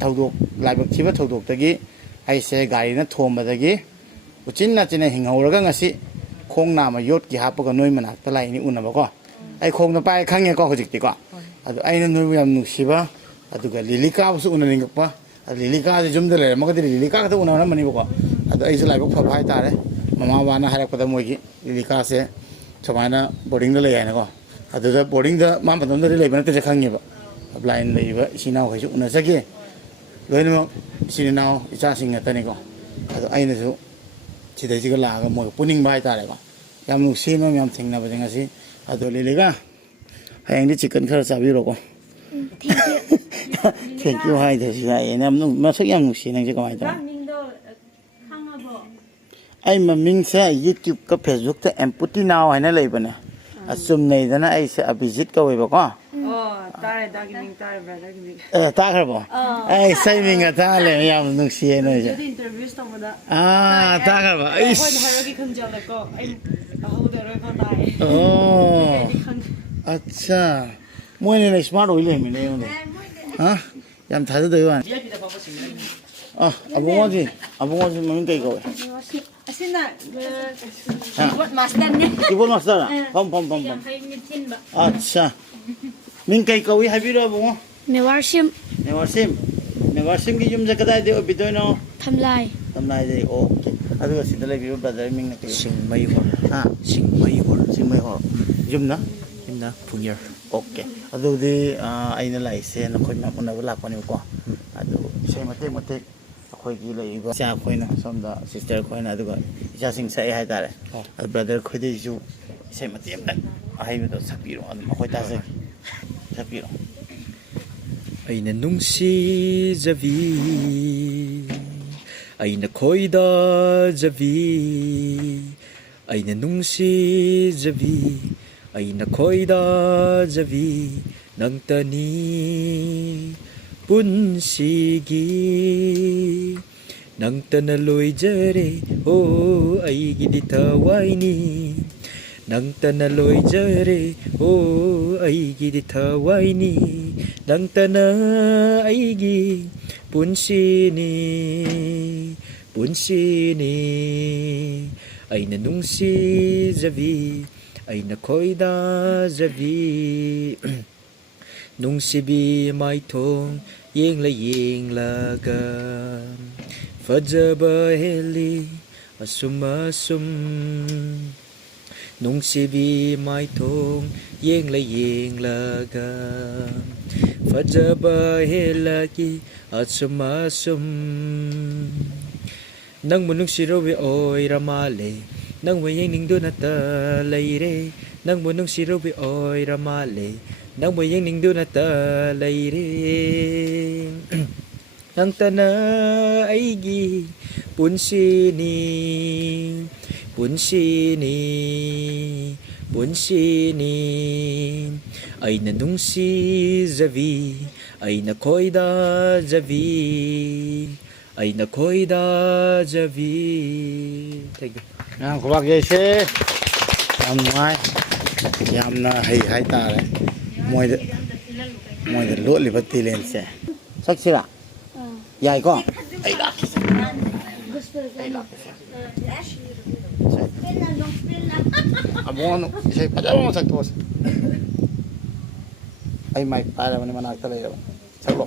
ꯊꯧꯗꯣꯛ ꯂꯥꯏꯕꯛ ꯊꯤꯕ ꯊꯧꯗꯣꯛꯇꯒꯤ ꯑꯩꯁꯦ ꯒꯥꯔꯤꯅ ꯊꯣꯝꯕꯗꯒꯤ ꯎꯆꯤꯟ ꯅꯥꯆꯤꯟꯅ ꯍꯤꯡꯍꯧꯔꯒ ꯉꯁꯤ ꯈꯣꯡ ꯅꯥꯝꯃ ꯌꯣꯠꯀꯤ ꯍꯥꯞꯄꯒ ꯅꯣꯏ ꯃꯅꯥꯛꯇ ꯂꯥꯛꯏꯅꯤ ꯎꯅꯕꯀꯣ ꯑꯩ ꯈꯣꯡꯗ ꯄꯥꯏ ꯈꯪꯉꯦꯀꯣ ꯍꯧꯖꯤꯛꯇꯤꯀꯣ ꯑꯗꯣ ꯑꯩꯅ ꯅꯣꯏꯕꯨ ꯌꯥꯝ ꯅꯨꯡꯁꯤꯕ ꯑꯗꯨꯒ ꯂꯤꯂꯤ ꯀꯥꯕꯁꯨ ꯎꯅꯅꯤꯡꯉꯛꯄ ꯂꯤꯂꯤ ꯀꯥꯁꯦ ꯌꯨꯝꯗ ꯂꯩꯔꯝꯃꯒꯗꯤ ꯂꯤꯂꯤ ꯀꯥ ꯈꯛꯇ ꯎꯅꯔꯝꯃꯅꯤꯕꯀꯣ ꯑꯗꯣ ꯑꯩꯁꯨ ꯂꯥꯏꯕꯛ ꯐꯕ ꯍꯥꯏꯇꯥꯔꯦ ꯃꯃꯥ ꯕꯕꯥꯅ ꯍꯥꯏꯔꯛꯄꯗ ꯃꯣꯏꯒꯤ ꯂꯤꯂꯤ ꯀꯥꯁꯦ ꯁꯨꯃꯥꯏꯅ ꯕꯣꯔꯗꯤꯡꯗ ꯂꯩ ꯍꯥꯏꯅꯀೋ ꯑꯗꯨꯗ ꯕꯣꯔꯗꯤꯡꯗ ꯃꯥ ꯃꯇꯝꯗꯗꯤ ꯂꯩꯕ ꯅꯠꯇꯦꯁꯦ ꯈꯪꯉꯦꯕ ꯕ꯭ꯂꯥꯏꯟ ꯂꯩꯔꯤꯕ ꯏꯆꯤꯟ ꯏꯅꯥꯎꯈꯩꯁꯨ ꯎꯅꯖꯒꯦ ꯂꯣꯏꯅꯃꯛ ꯏꯆꯤꯟ ꯏꯅꯥꯎ ꯏꯆꯥꯁꯤꯡ ꯉꯥꯛꯇꯅꯤꯀꯣ ꯑꯗꯣ ꯑꯩꯅꯁꯨ ꯁꯤꯗꯩꯁꯤꯒ ꯂꯥꯛꯑꯒ ꯃꯣꯏꯒ ꯄꯨꯅꯤꯡꯕ ꯍꯥꯏꯇꯥꯔꯦꯀꯣ ꯌꯥꯝ ꯅꯨꯡꯁꯤ ꯅꯣꯏ ꯃꯌꯥꯝ ꯊꯦꯡꯅꯕꯁꯦ ꯉꯁꯤ ꯑꯗꯣ ꯂꯤꯂꯤꯒ ꯍꯌꯦꯡꯗꯤ ꯆꯤꯛꯀꯟ ꯈꯔ ꯆꯥꯕꯤꯔꯣꯀꯣ ꯊꯦꯡꯀ꯭ꯌꯨ ꯍꯥꯏꯗ꯭ꯔꯁꯨ ꯌꯥꯏꯌꯦ ꯃꯁꯛ ꯌꯥꯝ ꯅꯨꯡꯁꯤ ꯅꯪꯁꯦ ꯀꯃꯥꯏꯅ ꯇꯧꯋꯤ ꯑꯩ ꯃꯃꯤꯡꯁꯦ ꯌꯨꯇ꯭ꯌꯨꯕꯀ ꯐꯦꯁꯕꯨꯛꯇ ꯑꯦꯝꯄꯨꯇꯤ ꯅꯥꯎ ꯍꯥꯏꯅ ꯂꯩꯕꯅꯦ ꯑꯆꯨꯝꯅꯩꯗꯅ ꯑꯩꯁꯦ ꯑꯕꯤꯖꯤꯠ ꯀꯧꯋꯦꯕꯀꯣ ꯇꯥꯔꯦ ꯗꯥꯒꯤ ꯃꯤꯡ ꯇꯥꯔꯦ ꯕ꯭ꯔꯗꯔꯒꯤ ꯃꯤꯡ ꯇꯥꯈ꯭ꯔꯕꯣ ꯑꯩ ꯏꯁꯩ ꯃꯤꯡꯒ ꯇꯥꯍꯜꯂꯦ ꯌꯥꯝ ꯅꯨꯡꯁꯤꯌꯦ ꯅꯣꯏꯁꯦ ꯏꯟꯇꯔꯚꯤꯌꯨꯁ ꯇꯧꯕꯗ ꯇꯥꯈ꯭ꯔꯕ ꯑꯩꯈꯣꯏꯅ ꯍꯥꯏꯔꯒꯤ ꯈꯟꯖꯦꯜꯗꯀꯣ ꯑꯩ ꯍꯧꯗꯔꯣꯏꯀꯣ ꯇꯥꯏ ꯑꯣ ꯑꯠꯆꯥ ꯃꯣꯏꯅ ꯏꯁꯃꯥꯔꯠ ꯑꯣꯏ ꯂꯩꯔꯝꯃꯤꯅꯦ ꯑꯩꯉꯣꯟꯗ ꯌꯥꯝ ꯊꯥꯖꯗꯣꯏ ꯋꯥꯅꯤ ꯑꯕꯨꯡꯉꯣꯁꯤ ꯃꯃꯤꯡ ꯀꯩ ꯀꯧꯋꯦ ꯑꯁꯤꯅ ꯀꯤꯕꯣꯔꯗ ꯃꯥꯁꯇꯔꯅꯦ ꯀꯤꯕꯣꯔꯗ ꯃꯥꯁꯇꯔ ꯐꯝ ꯑꯠꯆꯥ ꯃꯤꯡ ꯀꯩ ꯀꯧꯏ ꯍꯥꯏꯕꯤꯔꯣ ꯑꯕꯨꯡꯉꯣ ꯃꯦꯋꯥꯔꯁꯤꯝ ꯃꯦꯋꯥꯔꯁꯤꯝꯒꯤ ꯌꯨꯝꯁꯦ ꯀꯗꯥꯏꯗꯩ ꯑꯣꯏꯕꯤꯗꯣꯏꯅꯣ ꯊꯝꯂꯥꯏ ꯇꯝꯅꯥꯏꯗꯩ ꯑꯣꯀꯦ ꯑꯗꯨꯒ ꯁꯤꯗ ꯂꯩꯕꯤꯕ ꯕ꯭ꯔꯗꯔ ꯃꯤꯡꯅ ꯀꯩ ꯁꯤꯡꯃꯩꯍꯣꯔ ꯌꯨꯝꯅ ꯄꯨꯡꯌꯔ ꯑꯣꯀꯦ ꯑꯗꯨꯗꯤ ꯑꯩꯅ ꯂꯥꯛꯏꯁꯦ ꯅꯈꯣꯏ ꯃꯌꯥꯝ ꯎꯅꯕ ꯂꯥꯛꯄꯅꯦꯕꯀꯣ ꯑꯗꯨ ꯏꯁꯩ ꯃꯇꯦꯛ ꯑꯩꯈꯣꯏꯒꯤ ꯂꯩꯔꯤꯕ ꯏꯆꯥ ꯑꯩꯈꯣꯏꯅ ꯁꯣꯝꯗ ꯁꯤꯁꯇꯔ ꯑꯩꯈꯣꯏꯅ ꯑꯗꯨꯒ ꯏꯆꯥꯁꯤꯡ ꯁꯛꯑꯦ ꯍꯥꯏꯇꯥꯔꯦ ꯑꯗꯨ ꯕ꯭ꯔꯗꯔ ꯈꯣꯏꯗꯩꯁꯨ ꯏꯁꯩ ꯃꯇꯦꯛ ꯑꯃ ꯑꯍꯩꯕꯗꯣ ꯁꯛꯄꯤꯔꯣ ꯑꯗꯨꯝ ꯑꯩꯈꯣꯏ ꯇꯥꯖꯒꯦ ꯁꯛꯄꯤꯔꯣ ꯑꯩꯅ ꯅꯨꯡꯁꯤꯖꯕꯤ ꯑꯩꯅ ꯈꯣꯏꯗꯥꯖꯕꯤ ꯑꯩꯅ ꯅꯨꯡꯁꯤꯖꯕꯤ ꯑꯩꯅ ꯈꯣꯏꯗꯥꯖꯕꯤ ꯅꯪꯇꯅꯤ ꯄꯨꯟꯁꯤꯒꯤ ꯅꯪꯇꯅ ꯂꯣꯏꯖꯔꯦ ꯑꯣ ꯑꯩꯒꯤꯗꯤ ꯊꯋꯥꯏꯅꯤ ꯅꯪꯇꯅ ꯂꯣꯏꯖꯔꯦ ꯑꯣ ꯑꯩꯒꯤꯗꯤ ꯊꯋꯥꯏꯅꯤ ꯅꯪꯇꯅ ꯑꯩꯒꯤ ꯄꯨꯟꯁꯤꯅꯤ ꯑꯩꯅ ꯅꯨꯡꯁꯤꯖꯕꯤ ꯑꯩꯅ ꯈꯣꯏꯗꯥꯖꯕꯤ ꯅꯨꯡꯁꯤꯕꯤ ꯃꯥꯏꯊꯣꯡ ꯌꯦꯡꯂꯒ ꯐꯖꯕ ꯍꯦꯜꯂꯤ ꯑꯁꯨꯝ ꯅꯨꯡꯁꯤꯕꯤ ꯃꯥꯏꯊꯣꯡ ꯌꯦꯡꯂꯒ ꯐꯖꯕ ꯍꯦꯜꯂꯒꯤ ꯑꯁꯨꯝ ꯅꯪꯕꯨ ꯅꯨꯡꯁꯤꯔꯨꯕ ꯑꯣꯏꯔ ꯃꯥꯜꯂꯦ ꯅꯪꯕꯨ ꯌꯦꯡꯅꯤꯡꯗꯨꯅꯇ ꯂꯩꯔꯦ ꯅꯪꯕꯨ ꯅꯨꯡꯁꯤꯔꯨꯕ ꯑꯣꯏꯔ ꯃꯥꯜꯂꯦ ꯅꯪꯕꯨ ꯌꯦꯡꯅꯤꯡꯗꯨꯅꯇ ꯂꯩꯔꯦ ꯅꯪꯇꯅ ꯑꯩꯒꯤ ꯄꯨꯟꯁꯤꯅꯤ ꯄꯨꯟꯁꯤꯅꯤ ꯄꯨꯟꯁꯤꯅꯤ ꯑꯩꯅ ꯅꯨꯡꯁꯤꯖꯕꯤ ꯑꯩꯅ ꯈꯣꯏꯗꯥꯖꯕꯤ ꯑꯩꯅ ꯈꯣꯏꯗꯥꯖꯕꯤ ꯊꯦꯡꯛ ꯌꯨ ꯌꯥꯝ ꯈꯨꯕꯥꯛ ꯌꯩꯁꯦ ꯌꯥꯝ ꯅꯨꯡꯉꯥꯏ ꯌꯥꯝꯅ ꯍꯩ ꯍꯥꯏꯇꯥꯔꯦ ꯃꯣꯏꯗ ꯂꯣꯠꯂꯤꯕ ꯇꯦꯂꯦꯟꯁꯦ ꯁꯛꯁꯤꯔꯥ ꯌꯥꯏꯀꯣ ꯑꯩ ꯂꯥꯛꯈꯤꯁꯦ ꯑꯃꯨꯛ ꯏꯁꯩ ꯐꯖꯕ ꯑꯃ ꯁꯛꯇꯣꯛꯑꯁꯤ ꯑꯩ ꯃꯥꯏꯛ ꯄꯥꯏꯔꯕꯅꯤ ꯃꯅꯥꯛꯇ ꯂꯩꯔꯕꯅꯤ ꯁꯛꯂꯣ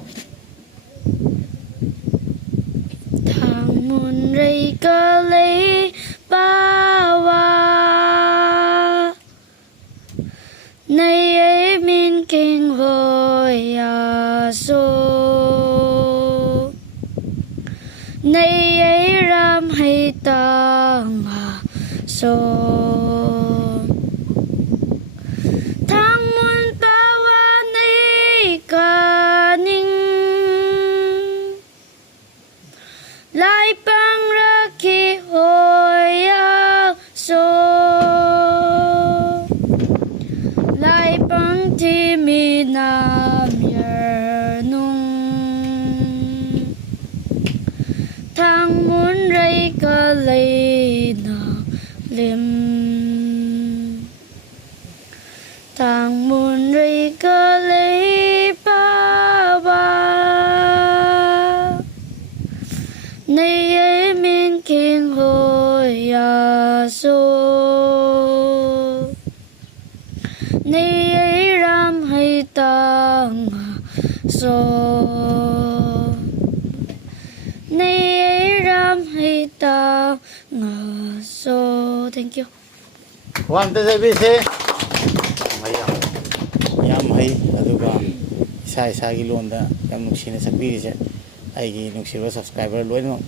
Thang mun rei ka lei ba wa Nay ấy min kinh hồi ya so Nay ấy ram hay tang ha so Thang mun ba wa nay ka ning Lai bang ra ki hồi ya so Lai bang ti mi nam yer nung Thang mun ray ka lay na lim Thang mun ray ka lay ba ba Nay ấy min kinh hồi ya so Nay ấy ram hay tang so Nay ấy ram hay tang so Thank you. ꯋꯥꯟ ꯇꯖꯕꯤꯁꯦ ꯌꯥꯝ ꯍꯩ ꯑꯗꯨꯒ ꯏꯁꯥ ꯏꯁꯥꯒꯤ ꯂꯣꯟꯗ ꯌꯥꯝ ꯅꯨꯡꯁꯤꯅ ꯁꯛꯄꯤꯔꯤꯁꯦ ꯑꯩꯒꯤ ꯅꯨꯡꯁꯤꯕ ꯁꯕꯁꯀ꯭ꯔꯥꯏꯕꯔ ꯂꯣꯏꯅꯃꯛ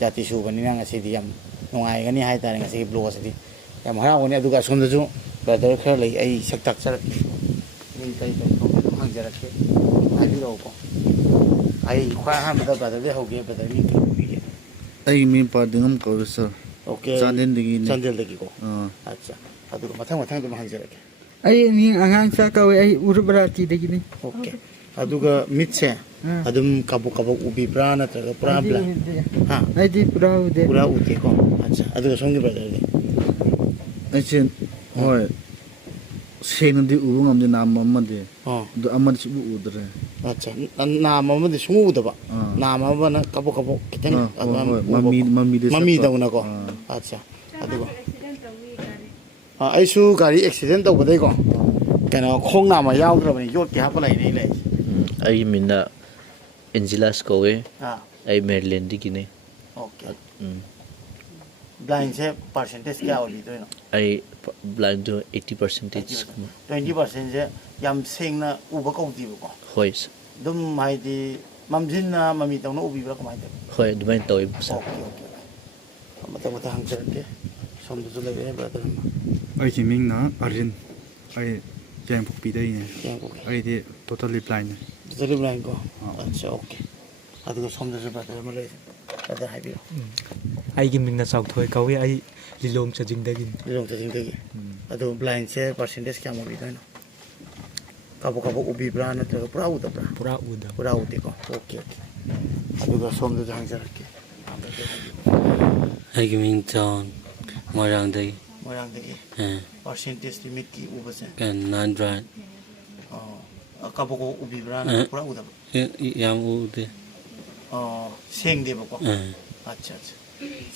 ꯖꯥꯇꯤ ꯁꯨꯕꯅꯤꯅ ꯉꯁꯤꯗꯤ ꯌꯥꯝ ꯅꯨꯡꯉꯥꯏꯒꯅꯤ ꯍꯥꯏꯇꯥꯔꯦ ꯉꯁꯤꯒꯤ ꯕ꯭ꯂꯣꯒꯁꯤꯗꯤ ꯌꯥꯝ ꯍꯔꯥꯎꯒꯅꯤ ꯑꯗꯨꯒ ꯑꯁꯣꯝꯗꯁꯨ ꯕ꯭ꯔꯗꯔ ꯈꯔ ꯂꯩ ꯑꯩ ꯁꯛ ꯇꯥꯛꯆꯔꯛꯀꯦ ꯃꯤ ꯀꯔꯤ ꯀꯔꯤ ꯊꯣꯛꯄ ꯑꯗꯨꯝ ꯍꯪꯖꯔꯛꯀꯦ ꯍꯥꯏꯕꯤꯔꯛꯎꯀꯣ ꯑꯩ ꯈ꯭ꯋꯥꯏ ꯑꯍꯥꯟꯕꯗ ꯕ꯭ꯔꯗꯔꯗꯩ ꯍꯧꯒꯦ ꯕ꯭ꯔꯗꯔ ꯃꯤ ꯀꯔꯤ ꯍꯧꯕꯤꯒꯦ ꯑꯩꯒꯤ ꯃꯤꯡ ꯄꯥꯔꯗꯤꯉꯝ ꯀꯧꯔꯦ ꯁꯥꯔ ꯑꯣꯀꯦ ꯆꯥꯟꯗꯦꯜꯗꯒꯤꯅꯤ ꯆꯥꯟꯗꯦꯜꯗꯒꯤꯀꯣ ꯑꯠꯆꯥ ꯑꯗꯨꯒ ꯃꯊꯪ ꯑꯗꯨꯝ ꯍꯪꯖꯔꯛꯀꯦ ꯑꯩ ꯃꯤꯡ ꯑꯉꯥꯡꯆꯥ ꯀꯧꯋꯦ ꯑꯩ ꯎꯔꯨꯕꯔꯥꯇꯤꯗꯒꯤꯅꯤ ꯑꯣꯀꯦ ꯑꯗꯨꯒ ꯃꯤꯠꯁꯦ ꯑꯗꯨꯝ ꯀꯕꯛ ꯀꯕꯛ ꯎꯕꯤꯕ꯭ꯔꯥ ꯅꯠꯇ꯭ꯔꯒ ꯄꯨꯔꯥ ꯕ꯭ꯂꯥꯏꯟ ꯍꯥ ꯑꯩꯗꯤ ꯄꯨꯔꯥ ꯎꯗꯦ ꯄꯨꯔꯥ ꯎꯗꯦꯀꯣ ꯑꯠꯆꯥ ꯑꯗꯨꯒ ꯁꯣꯝꯒꯤ ꯕ꯭ꯔꯗꯔꯗꯤ ꯑꯩꯁꯦ ꯍꯣꯏ ꯁꯦꯡꯅꯗꯤ ꯎꯕ ꯉꯝꯗꯦ ꯅꯥꯝ ꯑꯃꯗꯤ ꯑꯣ ꯑꯗꯨ ꯑꯃꯗꯤ ꯁꯨꯡꯎ ꯎꯗ꯭ꯔꯦ ꯑꯠꯆꯥ ꯅꯥꯝ ꯑꯃꯗꯤ ꯁꯨꯡꯎ ꯎꯗꯕ ꯅꯥꯝ ꯑꯃꯅ ꯀꯕꯛ ꯀꯕꯛ ꯈꯤꯇꯪ ꯃꯃꯤꯗꯧꯅꯀꯣ ꯑꯠꯆꯥ ꯑꯗꯨꯒ ꯑꯩꯁꯨ ꯒꯥꯔꯤ ꯑꯦꯛꯁꯤꯗꯦꯟ ꯇꯧꯕꯗꯩꯀꯣ ꯀꯩꯅꯣ ꯈꯣꯡ ꯅꯥꯝꯃ ꯌꯥꯎꯗ꯭ꯔꯕꯅꯤ ꯌꯣꯠꯀꯤ ꯍꯥꯞꯄ ꯂꯩꯔꯤ ꯂꯩ ꯑꯩꯒꯤ ꯃꯤꯡꯅ ꯑꯦꯟꯖꯤꯂꯥꯁ ꯀꯧꯋꯦ ꯑꯥ ꯑꯩ ꯃꯦꯔꯤꯂꯦꯟꯗꯒꯤꯅꯤ ꯑꯣꯀꯦ ꯕ꯭ꯂꯥꯏꯟꯁꯦ ꯄꯥꯔꯁꯦꯟꯇꯦꯖ ꯀꯌꯥ ꯑꯣꯏꯕꯤꯗꯣꯏꯅꯣ ꯑꯩ ꯕ꯭ꯂꯥꯏꯟꯗꯣ 80% 20%ꯁꯦ ꯌꯥꯝ ꯁꯦꯡꯅ ꯎꯕ ꯀꯧꯗꯦꯕꯀꯣ ꯍꯣꯏ ꯑꯗꯨꯝ ꯍꯥꯏꯗꯤ ꯃꯝꯖꯤꯟꯅ ꯃꯃꯤ ꯇꯧꯅ ꯎꯕꯤꯕ꯭ꯔꯥ ꯀꯃꯥꯏꯅ ꯇꯧꯋꯤ ꯍꯣꯏ ꯑꯗꯨꯃꯥꯏꯅ ꯇꯧꯋꯤ ꯑꯣꯀꯦ ꯃꯊꯪ ꯍꯪꯖꯔꯛꯀꯦ ꯁꯣꯝꯗꯁꯨ ꯂꯩꯔꯦ ꯕ꯭ꯔꯗꯔ ꯑꯃ ꯑꯩꯒꯤ ꯃꯤꯡꯅ ꯑꯔꯤꯟ ꯑꯩ ꯌꯥꯏꯉꯪꯄꯣꯛꯄꯤꯗꯩꯅꯦ ꯑꯩꯗꯤ ꯇꯣꯇꯦꯜꯂꯤ ꯕ꯭ꯂꯥꯏꯟꯅꯦ ꯇꯣꯇꯦꯜꯂꯤ ꯕ꯭ꯂꯥꯏꯟ ꯀꯣ ꯑꯠꯆꯥ ꯑꯣꯀꯦ ꯑꯗꯨꯒ ꯁꯣꯝꯗꯁꯨ ꯕ꯭ꯔꯗꯔ ꯑꯃ ꯂꯩꯔꯦ ꯕ꯭ꯔꯗꯔ ꯍꯥꯏꯕꯤꯌꯨ ꯑꯩꯒꯤ ꯃꯤꯡꯅ ꯆꯥꯎꯊꯣꯏ ꯀꯧꯏ ꯑꯩ ꯂꯤꯂꯣꯡ ꯆꯥꯖꯤꯡꯗꯒꯤꯅꯤ ꯂꯤꯂꯣꯡ ꯆꯥꯖꯤꯡꯗꯒꯤ ꯑꯗꯨ ꯕ꯭ꯂꯥꯏꯟꯁꯦ ꯄꯥꯔꯁꯦꯟꯇꯦꯖ ꯀꯌꯥꯝ ꯑꯣꯏꯕꯤꯗꯣꯏꯅꯣ ꯀꯕꯛ ꯀꯕꯛ ꯎꯕꯤꯕ꯭ꯔꯥ ꯅꯠꯇ꯭ꯔꯒ ꯄꯨꯔꯥ ꯎꯗꯕ꯭ꯔꯥ ꯄꯨꯔꯥ ꯎꯗꯦꯀꯣ ꯑꯣꯀꯦ ꯑꯗꯨꯒ ꯁꯣꯝꯗꯁꯨ ꯍꯪꯖꯔꯛꯀꯦ ꯑꯩꯒꯤ ꯃꯤꯡ ꯖꯣꯟ ꯃꯣꯏꯔꯥꯡꯗꯒꯤ ꯄꯥꯔꯁꯦꯟꯇꯦꯖ ꯂꯤꯃꯤꯠꯀꯤ ꯎꯕꯁꯦ 9 ꯕ꯭ꯂꯥꯏꯟ ꯀꯕꯛ ꯀꯕꯛ ꯎꯕꯤꯕ꯭ꯔꯥ ꯅꯠꯇ꯭ꯔꯒ ꯄꯨꯔꯥ ꯎꯗꯕ ꯌꯥꯝ ꯎꯗꯦ ꯁꯦꯡꯗꯦꯕꯀꯣ ꯑꯠꯆꯥ ꯑꯠꯆꯥ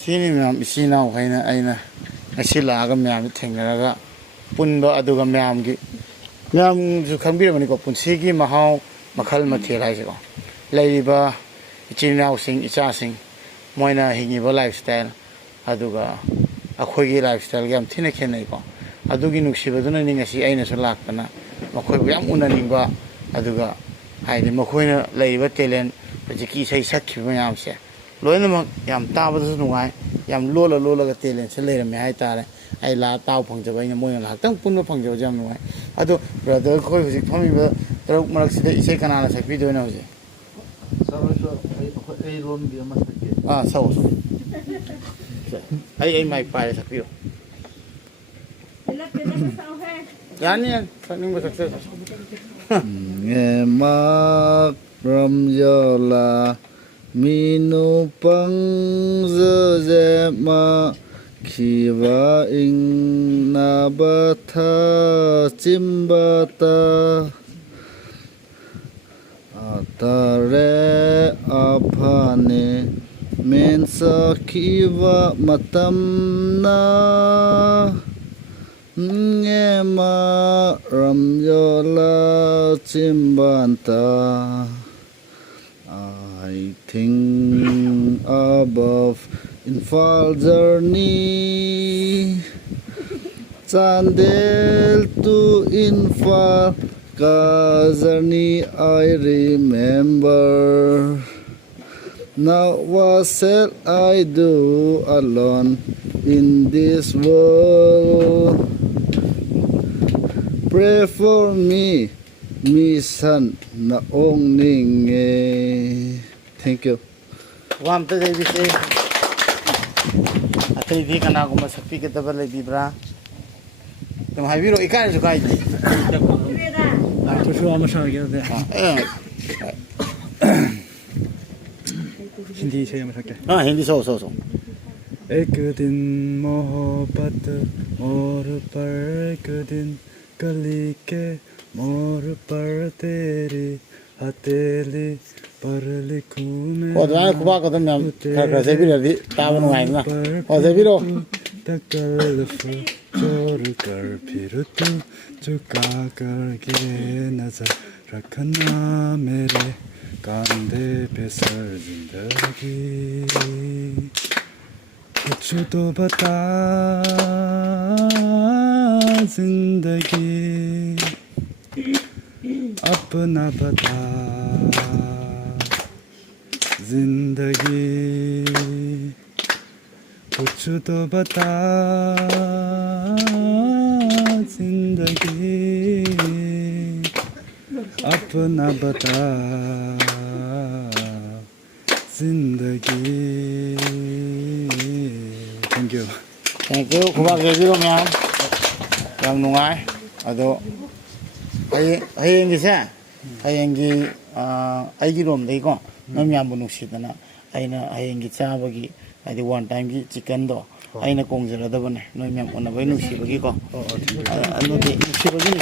ꯁꯤꯅꯤ ꯃꯌꯥꯝ ꯏꯆꯤꯜ ꯏꯅꯥꯎꯈꯩꯅ ꯑꯩꯅ ꯉꯁꯤ ꯂꯥꯛꯑꯒ ꯃꯌꯥꯝꯁꯤ ꯊꯦꯡꯅꯔꯒ ꯄꯨꯟꯕ ꯑꯗꯨꯒ ꯃꯌꯥꯝꯁꯨ ꯈꯪꯕꯤꯔꯕꯅꯤꯀோ ꯄꯨꯟꯁꯤꯒꯤ ꯃꯍꯥꯎ ꯃꯈꯜ ꯃꯊꯦꯜ ꯍꯥꯏꯁꯦꯀꯣ ꯂꯩꯔꯤꯕ ꯏꯆꯤꯜ ꯏꯅꯥꯎꯁꯤꯡ ꯏꯆꯥꯁꯤꯡ ꯃꯣꯏꯅ ꯍꯤꯡꯉꯤꯕ ꯂꯥꯏꯐ ꯁ꯭ꯇꯥꯏꯜ ꯑꯗꯨꯒ ꯑꯩꯈꯣꯏꯒꯤ ꯂꯥꯏꯐ ꯁ꯭ꯇꯥꯏꯜꯒ ꯌꯥꯝ ꯊꯤꯅ ꯈꯦꯠꯅꯩꯀꯣ ꯑꯗꯨꯒꯤ ꯅꯨꯡꯁꯤꯕꯗꯨꯅꯅꯤ ꯉꯁꯤ ꯑꯩꯅꯁꯨ ꯂꯥꯛꯇꯅ ꯃꯈꯣꯏꯕꯨ ꯌꯥꯝ ꯎꯅꯅꯤꯡꯕ ꯑꯗꯨꯒ ꯍꯥꯏꯗꯤ ꯃꯈꯣꯏꯅ ꯂꯩꯔꯤꯕ ꯇꯦꯂꯦꯟ ꯍꯧꯖꯤꯛꯀꯤ ꯏꯁꯩ ꯁꯛꯈꯤꯕ ꯃꯌꯥꯝꯁꯦ ꯂꯣꯏꯅꯃꯛ ꯌꯥꯝ ꯇꯥꯕꯗꯁꯨ ꯅꯨꯡꯉꯥꯏ ꯌꯥꯝ ꯂꯣꯜꯂꯒ ꯇꯦꯂꯦꯟꯁꯦ ꯂꯩꯔꯝꯃꯦ ꯍꯥꯏꯇꯥꯔꯦ ꯑꯩ ꯂꯥꯛꯑ ꯇꯥꯕ ꯐꯪꯖꯕ ꯑꯩꯅ ꯃꯣꯏꯅ ꯉꯥꯏꯍꯥꯛꯇꯪ ꯄꯨꯟꯕ ꯐꯪꯖꯕꯁꯦ ꯌꯥꯝ ꯅꯨꯡꯉꯥꯏ ꯑꯗꯣ ꯕ꯭ꯔꯗꯔ ꯑꯩꯈꯣꯏ ꯍꯧꯖꯤꯛ ꯐꯝꯃꯤꯕ ꯇꯔꯨꯛ ꯃꯔꯛꯁꯤꯗ ꯏꯁꯩ ꯀꯅꯥꯅ ꯁꯛꯄꯤꯗꯣꯏꯅꯣ ꯍꯧꯖꯤꯛ ꯑꯩ ꯂꯣꯟꯒꯤ ꯑꯃ ꯁꯛꯀꯦ ꯁꯛꯎ ꯑꯩ ꯃꯥꯏꯛ ꯄꯥꯏꯔꯦ ꯁꯛꯄꯤꯌꯨ Yani yan, saning mo success. Nghe mắc ram yo la minu pang dơ dê ma khi va in na ba tha chim ba ta ta re a pha ne men sa khi va matam na nghe ma ram yo la chim ban ta I think above Infal journey Chandel to Infal ka journey I remember now what shall I do alone in this world pray for me mission na ong ning thank you Wam ta dei bise. Atei di kana ko masakpi ke tabal le bibra. Tum hai biro ikai su kai di. 저 수업 마셔야 돼. Hindi से हम सकते हाँ हिंदी सो सो सो एक दिन मोहब्बत मोर पर एक दिन कली के मोर पर तेरी हथेली पर लिखूं मैं ओ दवा कुबा को तुम कर से भी रही तावन वाई ना ओ से भी रो तकल्लुफ़ छोड़ कर फिर तू झुका कर गिरे नजर रखना मेरे कांधे पे सर जिंदगी कुछ तो बता जिंदगी अपना बता जिंदगी कुछ तो बता जिंदगी अपना बता जिंदगी थैंक यू कुबा के भी रो ma'am yang nungai ado hayeng gise hayeng gi ai gi rom dei ko nam yam bu nuksi dana aina hayeng gi chabagi adi one time gi chicken do aina kongjara da bane no myam ona bai nuksi bagi ko anu de nuksi bagi ni